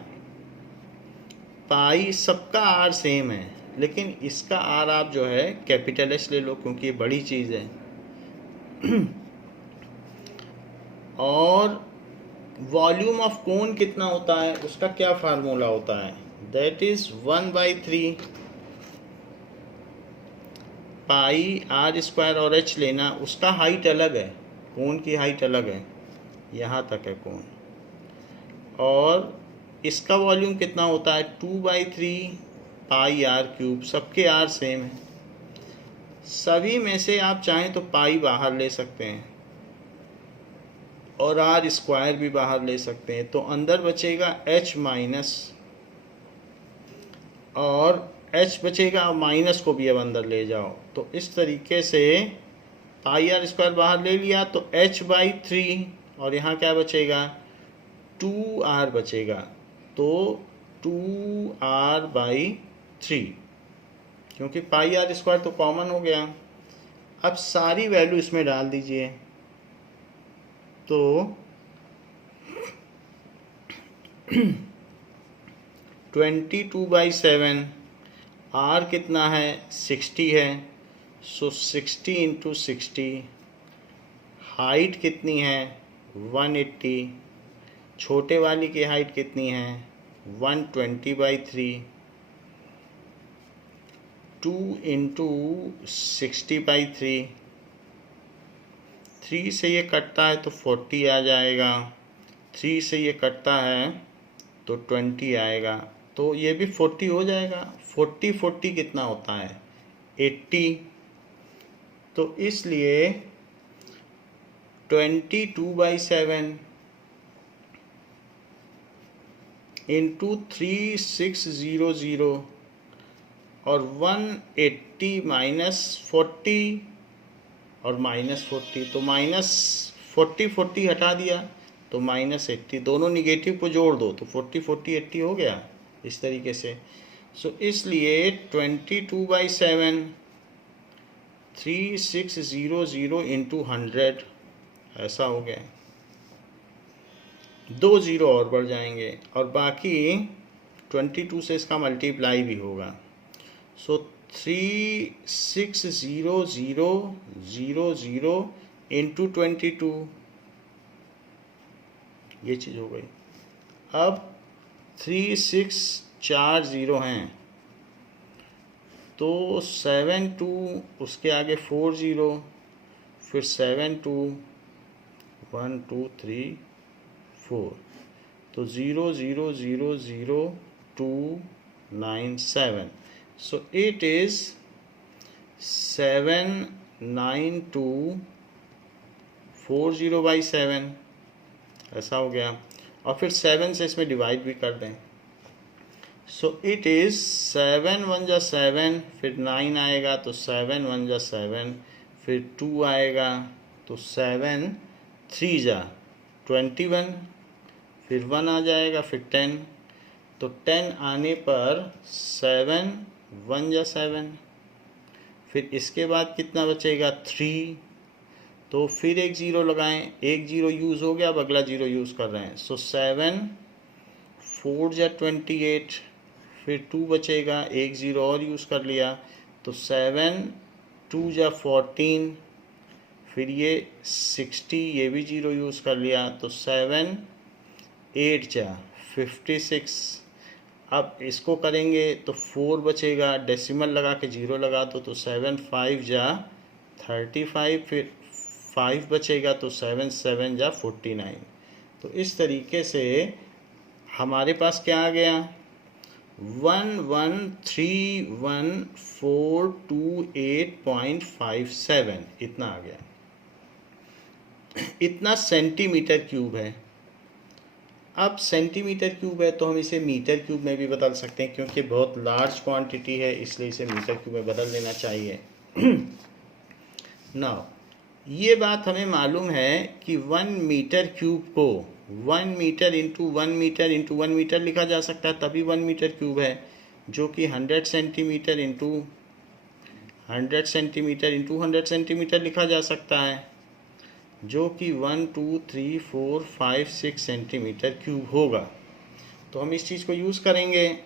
पाई, सबका आर सेम है, लेकिन इसका आर आप जो है कैपिटल एस ले लो क्योंकि ये बड़ी चीज़ है। और वॉल्यूम ऑफ कोन कितना होता है, उसका क्या फार्मूला होता है? That is 1/3 pi are square और एच लेना, उसका हाइट अलग है, कोन की हाइट अलग है, यहाँ तक है कोन। और इसका वॉल्यूम कितना होता है? 2/3 पाई आर क्यूब, सबके आर सेम है। सभी में से आप चाहें तो पाई बाहर ले सकते हैं और आर स्क्वायर भी बाहर ले सकते हैं, तो अंदर बचेगा एच माइनस, और एच बचेगा, माइनस को भी अब अंदर ले जाओ। तो इस तरीके से पाई आर स्क्वायर बाहर ले लिया तो h/3, और यहाँ क्या बचेगा? 2r बचेगा, तो 2r/3, क्योंकि पाई आर स्क्वायर तो कॉमन हो गया। अब सारी वैल्यू इसमें डाल दीजिए, तो 22/7, आर कितना है? 60 है, सो 60 × 60। हाइट कितनी है? 180। छोटे वाली की हाइट कितनी है? 120/3। 2 × 60/3, 3 से ये कटता है तो 40 आ जाएगा, 3 से ये कटता है तो 20 आएगा, तो ये भी 40 हो जाएगा। 40 कितना होता है? 80। तो इसलिए 22/7 × 3600 और 180 - 40 और -40, तो -40 हटा दिया तो -80, दोनों निगेटिव को जोड़ दो तो 40 80 हो गया इस तरीके से। सो इसलिए 22/7 3600 × 100 ऐसा हो गया। 2 ज़ीरो और बढ़ जाएंगे और बाकी 22 से इसका मल्टीप्लाई भी होगा। सो 3600 × 22, ये चीज़ हो गई। अब 3 6 4 0 हैं तो 7 2, उसके आगे 4 0, फिर 7 2 1 2 3 4, तो 0 0 0 0 2 9 7। So it is 79240/7, ऐसा हो गया। और फिर 7 से इसमें डिवाइड भी कर दें। सो इट इज़ 7 1 जा 7, फिर 9 आएगा तो 7 1 जा 7, फिर 2 आएगा तो 7 3 जा 21, फिर 1 आ जाएगा, फिर 10, तो 10 आने पर 7 1 जा 7, फिर इसके बाद कितना बचेगा? 3, तो फिर एक ज़ीरो लगाएं, एक ज़ीरो यूज़ हो गया, अब अगला ज़ीरो यूज़ कर रहे हैं। सो 7 4 जा 28, फिर 2 बचेगा, एक ज़ीरो और यूज़ कर लिया, तो 7 2 जा 14, फिर ये 60, ये भी 0 यूज़ कर लिया, तो 7 8 जा 56। अब इसको करेंगे तो 4 बचेगा, डेसिमल लगा के 0 लगा दो तो 7 5 जा 35, फिर 5 बचेगा तो 7 7 जा 49। तो इस तरीके से हमारे पास क्या आ गया, 113142.57 इतना आ गया। इतना सेंटीमीटर क्यूब है। अब सेंटीमीटर क्यूब है तो हम इसे मीटर क्यूब में भी बदल सकते हैं, क्योंकि बहुत लार्ज क्वांटिटी है इसलिए इसे मीटर क्यूब में बदल देना चाहिए। नाउ ये बात हमें मालूम है कि 1 मीटर क्यूब को 1 metre into 1 metre into 1 metre लिखा जा सकता है, तभी 1 मीटर क्यूब है, जो कि 100 centimetre into 100 centimetre into 100 centimetre लिखा जा सकता है, जो कि 1 2 3 4 5 6 सेंटीमीटर क्यूब होगा। तो हम इस चीज़ को यूज़ करेंगे,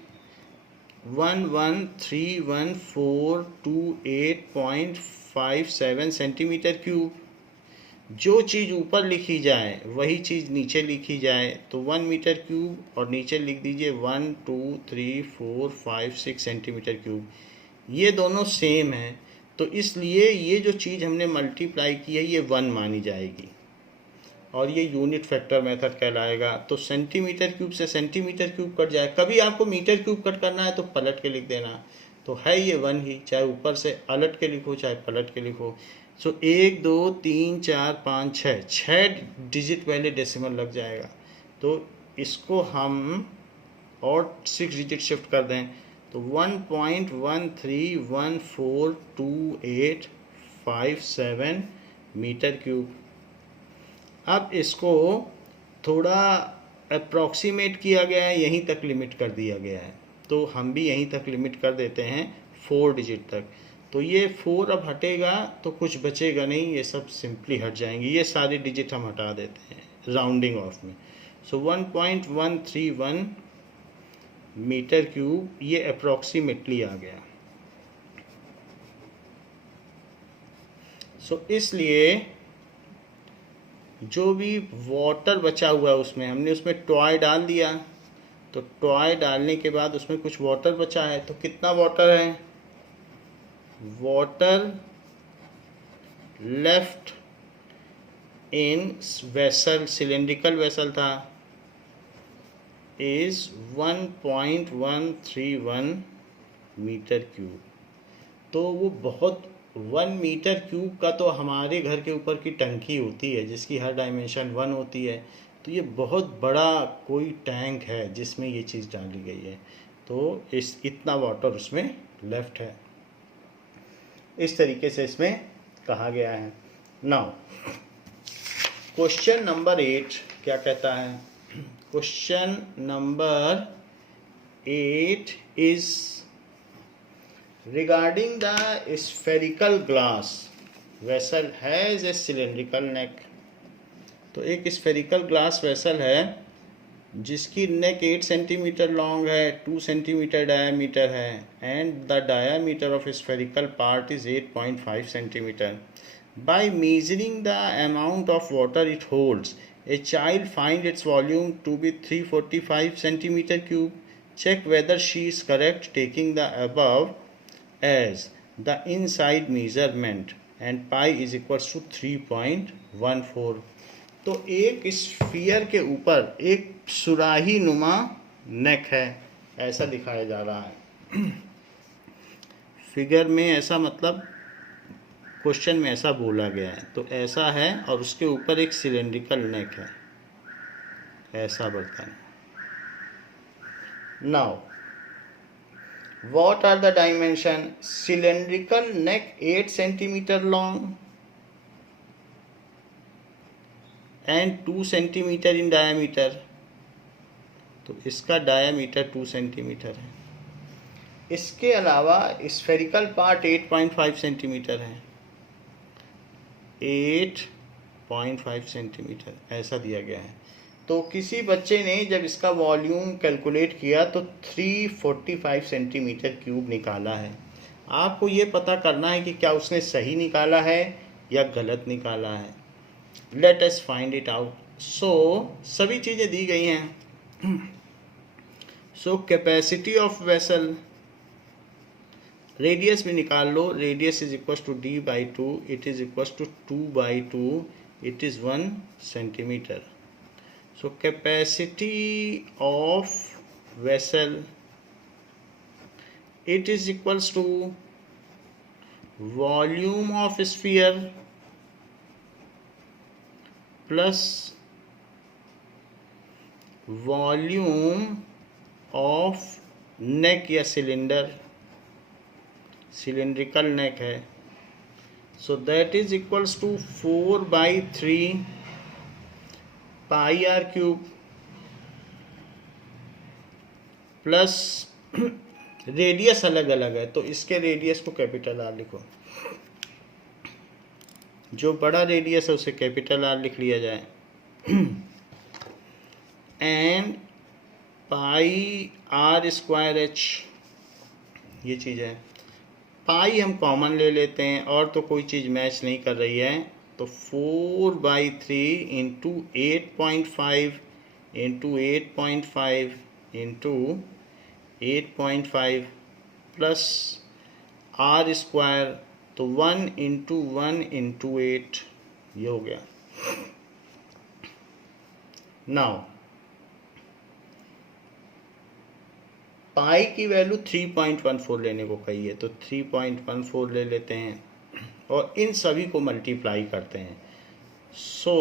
113142.57 सेंटीमीटर क्यूब। जो चीज़ ऊपर लिखी जाए वही चीज़ नीचे लिखी जाए, तो 1 मीटर क्यूब और नीचे लिख दीजिए 1 2 3 4 5 6 सेंटीमीटर क्यूब। ये दोनों सेम है, तो इसलिए ये जो चीज़ हमने मल्टीप्लाई की है ये 1 मानी जाएगी और ये यूनिट फैक्टर मेथड कहलाएगा। तो सेंटीमीटर क्यूब से सेंटीमीटर क्यूब कट जाए। कभी आपको मीटर क्यूब कट करना है तो पलट के लिख देना, तो है ये 1 ही, चाहे ऊपर से अलट के लिखो चाहे पलट के लिखो। सो 1 2 3 4 5 6 डिजिट पहले डेसिमल लग जाएगा, तो इसको हम और 6 डिजिट शिफ्ट कर दें तो 1.13142857 मीटर क्यूब। अब इसको थोड़ा अप्रॉक्सीमेट किया गया है, यहीं तक लिमिट कर दिया गया है, तो हम भी यहीं तक लिमिट कर देते हैं 4 डिजिट तक। तो ये 4 अब हटेगा तो कुछ बचेगा नहीं, ये सब सिंपली हट जाएंगे, ये सारे डिजिट हम हटा देते हैं राउंडिंग ऑफ में। सो 1.131 मीटर क्यूब ये अप्रॉक्सीमेटली आ गया। सो इसलिए जो भी वाटर बचा हुआ है उसमें हमने उसमें टॉय डाल दिया, तो टॉय डालने के बाद उसमें कुछ वाटर बचा है, तो कितना वाटर है, water left in vessel, cylindrical vessel था, इज 1.131 मीटर क्यूब। तो वो बहुत 1 मीटर क्यूब का तो हमारे घर के ऊपर की टंकी होती है जिसकी हर डायमेंशन 1 होती है, तो ये बहुत बड़ा कोई टैंक है जिसमें ये चीज़ डाली गई है, तो इस इतना वाटर उसमें लेफ्ट है। इस तरीके से इसमें कहा गया है। नाउ क्वेश्चन नंबर 8 क्या कहता है, question number 8 is regarding the spherical glass vessel has a cylindrical neck। तो एक स्फेरिकल ग्लास वेसल है जिसकी नेक 8 सेंटीमीटर लॉन्ग है, 2 सेंटीमीटर डायामीटर है, and the diameter of spherical part is 8.5 centimetre. By measuring the amount of water it holds a child find its volume to be 345 centimetre cube. Check whether she is correct taking the above as the inside measurement and pi is equals to 3.14। तो एक sphere के ऊपर एक सुराही नुमा नेक है, ऐसा दिखाया जा रहा है फिगर में, ऐसा मतलब क्वेश्चन में ऐसा बोला गया है, तो ऐसा है और उसके ऊपर एक सिलेंड्रिकल नेक है, ऐसा बर्तन। Now what are the dimension, cylindrical neck 8 centimeter long and 2 centimeter in diameter, तो इसका डायामीटर 2 सेंटीमीटर है। इसके अलावा स्फेरिकल पार्ट 8.5 सेंटीमीटर है, 8.5 सेंटीमीटर ऐसा दिया गया है। तो किसी बच्चे ने जब इसका वॉल्यूम कैलकुलेट किया तो 345 सेंटीमीटर क्यूब निकाला है। आपको ये पता करना है कि क्या उसने सही निकाला है या गलत निकाला है। Let us find it out. So सभी चीज़ें दी गई हैं। So capacity of vessel, radius भी निकाल लो। Radius is equal to d by 2, it is equal to 2 by 2, it is 1 centimetre. So capacity of vessel, it is equals to volume of sphere plus volume of neck या cylinder, cylindrical neck है। so that is equals to 4 by 3 pi r cube plus radius अलग अलग है तो इसके radius को capital R लिखो। जो बड़ा रेडियस है उसे कैपिटल आर लिख लिया जाए। And pi are square H, ये चीज़ है। पाई हम कॉमन ले लेते हैं और तो कोई चीज़ मैच नहीं कर रही है, तो 4 by 3 into 8.5 into 8.5 into 8.5 plus R square, तो 1 इंटू 1 इंटू 8, ये हो गया। नाउ पाई की वैल्यू 3.14 लेने को कही है, तो 3.14 ले लेते हैं और इन सभी को मल्टीप्लाई करते हैं। सो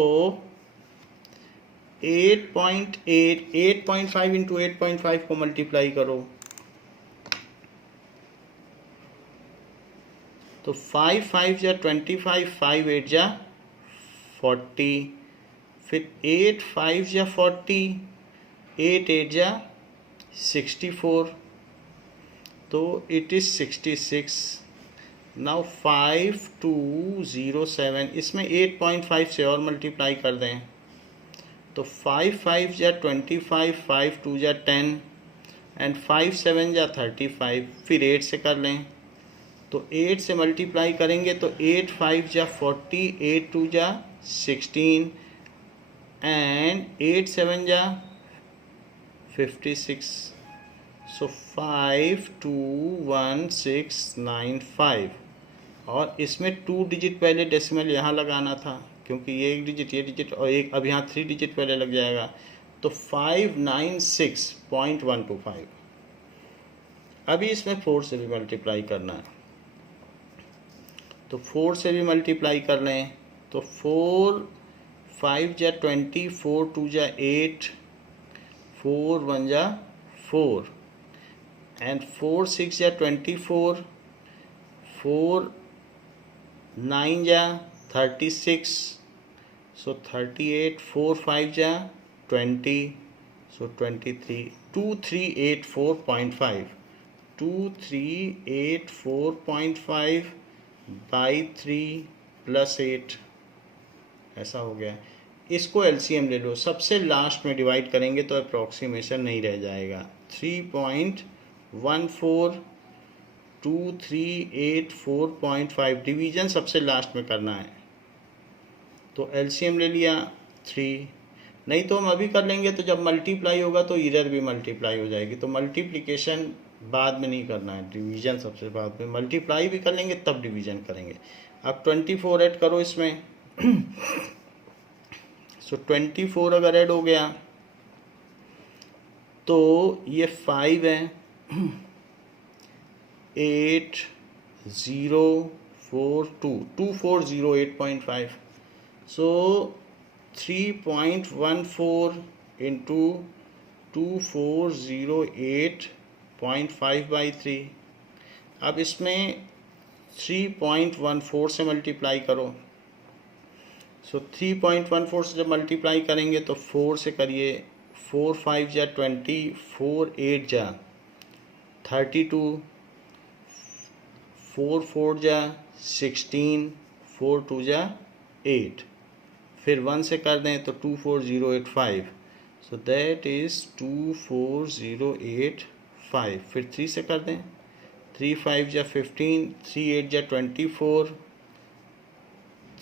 8.5 इंटू 8.5 को मल्टीप्लाई करो तो 5 5 जा 25, 5 8 जा 40, फिर 8 5 जा 40, 8 8 जा 64, तो इट इज़ 66। नाउ 5207, इसमें 8.5 से और मल्टीप्लाई कर दें तो 5 5 जा 25, 5 2 जा 10 एंड 5 7 जा 35, फिर 8 से कर लें तो 8 से मल्टीप्लाई करेंगे तो 8 5 जा 40, 8 2 जा 16 एंड 8 7 जा 56। सो 521695 और इसमें 2 डिजिट पहले डेसिमल यहाँ लगाना था क्योंकि ये एक डिजिट, ये डिजिट और एक, अब यहाँ 3 डिजिट पहले लग जाएगा तो 596.125। अभी इसमें 4 से भी मल्टीप्लाई करना है तो 4 से भी मल्टीप्लाई कर लें तो 4 5 जा 20, 4 2 जा 8, 4 1 जा 4 एंड 4 6 जा 24, 4 9 जा 36, सो 38, 4 5 जा 20, सो 23, 2384.5, 2384.5 बाई 3 प्लस 8, ऐसा हो गया। इसको एलसीएम ले लो, सबसे लास्ट में डिवाइड करेंगे तो अप्रॉक्सीमेशन नहीं रह जाएगा। 3.142384.5 डिवीजन सबसे लास्ट में करना है तो एलसीएम ले लिया 3, नहीं तो हम अभी कर लेंगे तो जब मल्टीप्लाई होगा तो इधर भी मल्टीप्लाई हो जाएगी, तो मल्टीप्लिकेशन बाद में नहीं करना है, डिवीजन सबसे बाद में। मल्टीप्लाई भी कर लेंगे तब डिवीजन करेंगे। अब 24 ऐड करो इसमें सो 24 अगर ऐड हो गया तो ये 5 है 80422408.5, सो 3.14 इंटू 2408.5 बाई 3। अब इसमें 3.14 से मल्टीप्लाई करो, सो 3.14 से जब मल्टीप्लाई करेंगे तो 4 से करिए, 4 5 जा 20, 4 8 जा 32, 4 4 जा 16, 4 2 जा 8, फिर 1 से कर दें तो 24085, सो दैट इज़ 24085, फिर 3 से कर दें, 3 5 जा 15, 3 8 जा 24,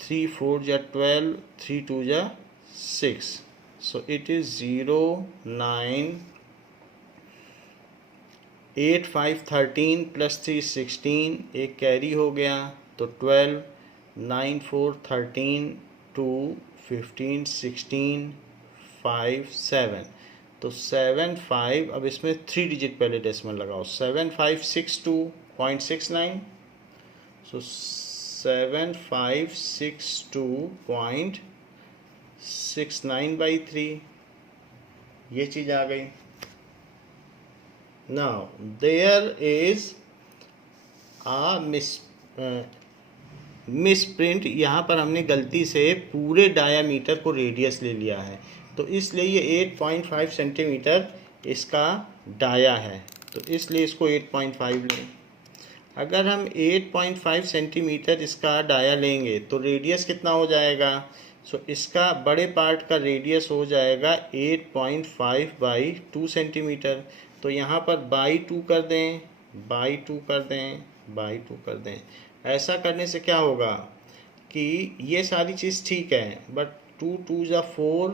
3 4 जा 12, 3 2 जा 6. So it is 0 9 8 5 13 प्लस 3 16, एक कैरी हो गया तो 12, 9 4 13 2 15 16 5 7. तो 7 5, अब इसमें 3 डिजिट पहले डेसिमल लगाओ. 7562.69. सो 7562.69/3, ये चीज़ आ गई. Now there is a misprint. यहाँ पर हमने गलती से पूरे डायामीटर को रेडियस ले लिया है, तो इसलिए ये 8.5 सेंटीमीटर इसका डाया है, तो इसलिए इसको 8.5 लें. अगर हम 8.5 सेंटीमीटर इसका डाया लेंगे तो रेडियस कितना हो जाएगा. सो इसका बड़े पार्ट का रेडियस हो जाएगा 8.5/2 सेंटीमीटर. तो यहाँ पर बाई 2 कर दें, बाई 2 कर दें, बाई 2 कर दें. ऐसा करने से क्या होगा कि ये सारी चीज़ ठीक है, बट 2 2 जा 4,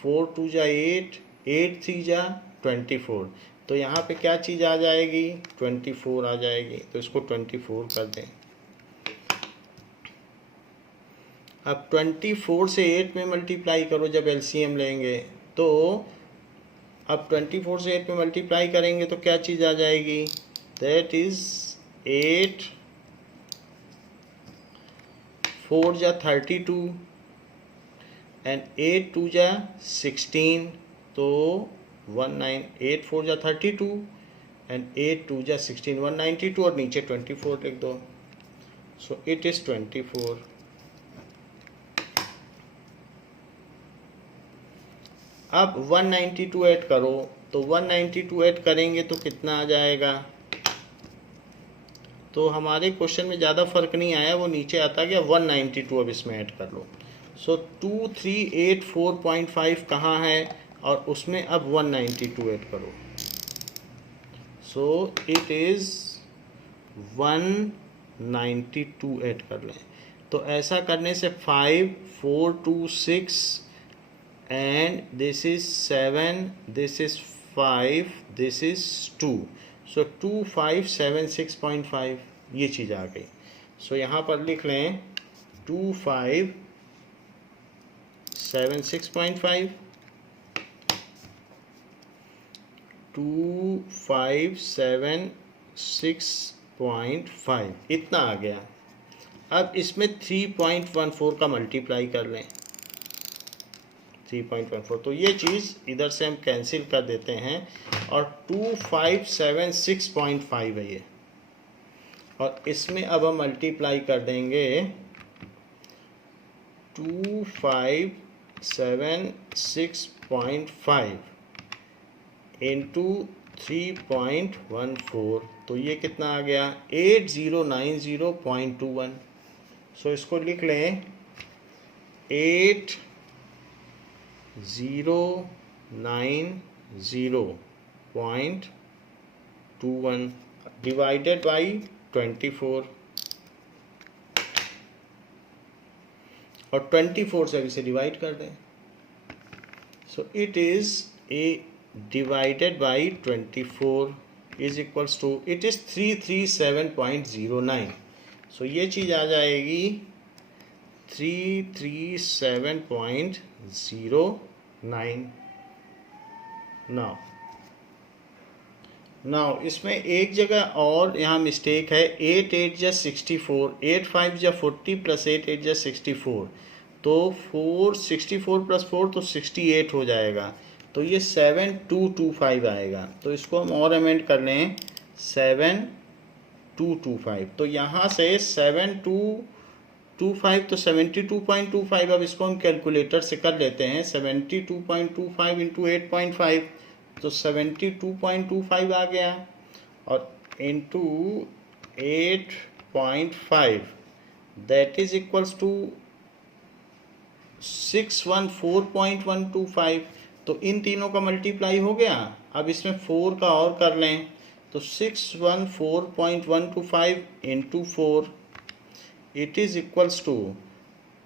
4 2 जा 8, 8 3 जा 24. तो यहाँ पे क्या चीज़ आ जाएगी, 24 आ जाएगी. तो इसको 24 कर दें. अब 24 से 8 में मल्टीप्लाई करो जब एलसीएम लेंगे. तो अब 24 से 8 में मल्टीप्लाई करेंगे तो क्या चीज़ आ जाएगी, दैट इज़ 8 4 जा 32 एंड 8 2 जा 16. तो 19, 8 4 जा 32 एंड 8 2 जा 16, 192 और नीचे 24 लिख दो. सो इट इज़ 24. अब 192 ऐड करो, तो 192 ऐड करेंगे तो कितना आ जाएगा. तो हमारे क्वेश्चन में ज़्यादा फर्क नहीं आया, वो नीचे आता गया 192. अब इसमें ऐड कर लो. सो 2384.5 कहाँ है और उसमें अब 192 ऐड करो. सो इट इज़ 192 ऐड कर लें. तो ऐसा करने से 5 4 2 6 and this is 7, this is 5, this is 2. So 2576.5 ये चीज़ आ गई. सो यहाँ पर लिख लें 2576.5, 2576.5 इतना आ गया. अब इसमें 3.14 का मल्टीप्लाई कर लें, 3.14. तो ये चीज़ इधर से हम कैंसिल कर देते हैं और 2576.5 है ये. और इसमें अब हम मल्टीप्लाई कर देंगे 2576.5 इंटू 3.14. तो ये कितना आ गया, 8090.21. सो इसको लिख लें 8090.21 डिवाइडेड बाई 24. और 24 से इसे डिवाइड कर दें. So it is a divided by 24 is equals to, it is 337.09. सो ये चीज़ आ जाएगी 337.09. नाउ इसमें एक जगह और यहाँ मिस्टेक है. 8 8 जा 64, 8 5 जा 40 प्लस 8 8 जा 64. तो 64 प्लस 4 तो 68 हो जाएगा. तो ये 7225 आएगा. तो इसको हम और अमेंड कर लें 7225. तो यहाँ से 7225 तो 72.25. अब इसको हम कैलकुलेटर से कर लेते हैं. 72.25 इंटू 8.5 तो 72.25 आ गया, और into 8.5 that is equals to 614.125. तो इन तीनों का मल्टीप्लाई हो गया. अब इसमें 4 का और कर लें तो तो 614.125 into 4 it is equals to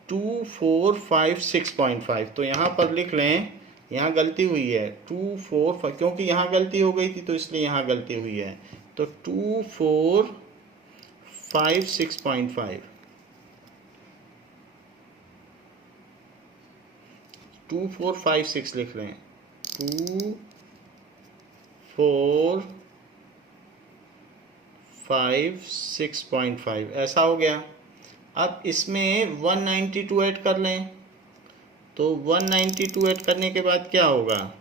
2456.5। तो यहाँ पर लिख लें, यहाँ गलती हुई है 24, क्योंकि यहाँ गलती हो गई थी तो इसलिए यहाँ गलती हुई है, तो 2456.5 2456 लिख लें, 2456.5 ऐसा हो गया। अब इसमें 192 ऐड कर लें, तो 192 ऐड करने के बाद क्या होगा,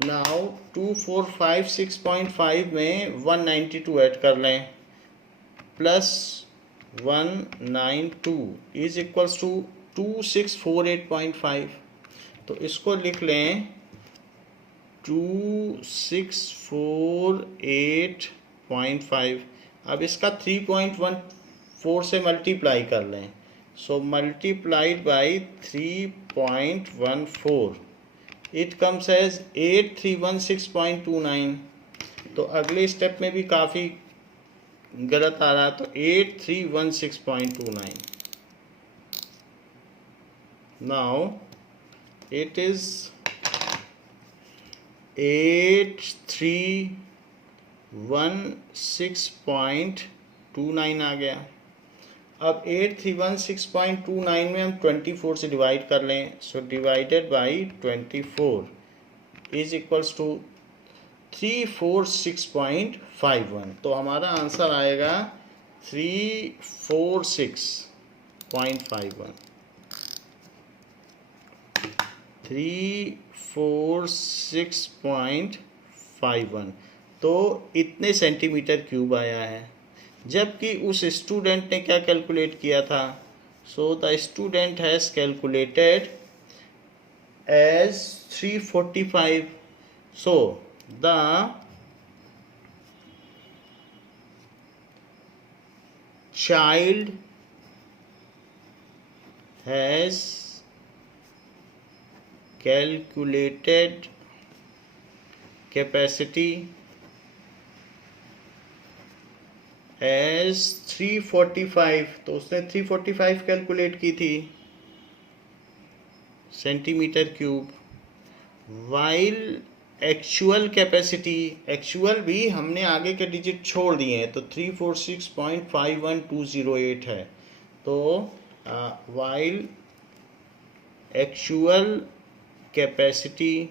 नाउ 2456.5 में 192 ऐड कर लें प्लस 192 इज इक्वल्स टू 2648.5। तो इसको लिख लें 2648.5। अब इसका 3.14 से मल्टीप्लाई कर लें, so multiplied by 3.14 it comes as 8316.29। तो अगले स्टेप में भी काफ़ी गलत आ रहा है, तो 8316.29। नाउ इट इज 8316.29 आ गया। अब 8316.29 में हम 24 से डिवाइड कर लें, so divided by 24 is equals to 346.51। तो हमारा आंसर आएगा 346.51। 346.51 तो इतने सेंटीमीटर क्यूब आया है, जबकि उस स्टूडेंट ने क्या कैलकुलेट किया था, so the student has calculated as 345। So the child has calculated capacity as 345। तो उसने 345 कैलकुलेट की थी centimetre cube, while actual capacity, actual भी हमने आगे के डिजिट छोड़ दिए हैं, तो 346.51208 है। तो while actual capacity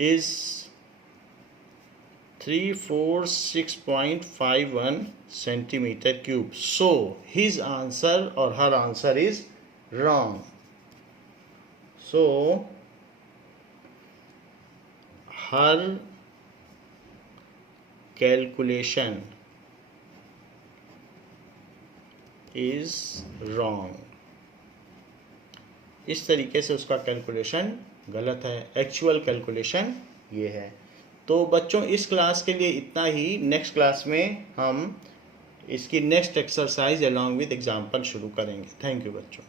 is 346.51 centimetre cube, so his answer और her answer is wrong. So her calculation is wrong, इस तरीके से उसका कैलकुलेशन गलत है, एक्चुअल कैलकुलेशन ये है। तो बच्चों इस क्लास के लिए इतना ही। नेक्स्ट क्लास में हम इसकी next exercise along with example शुरू करेंगे। थैंक यू बच्चों।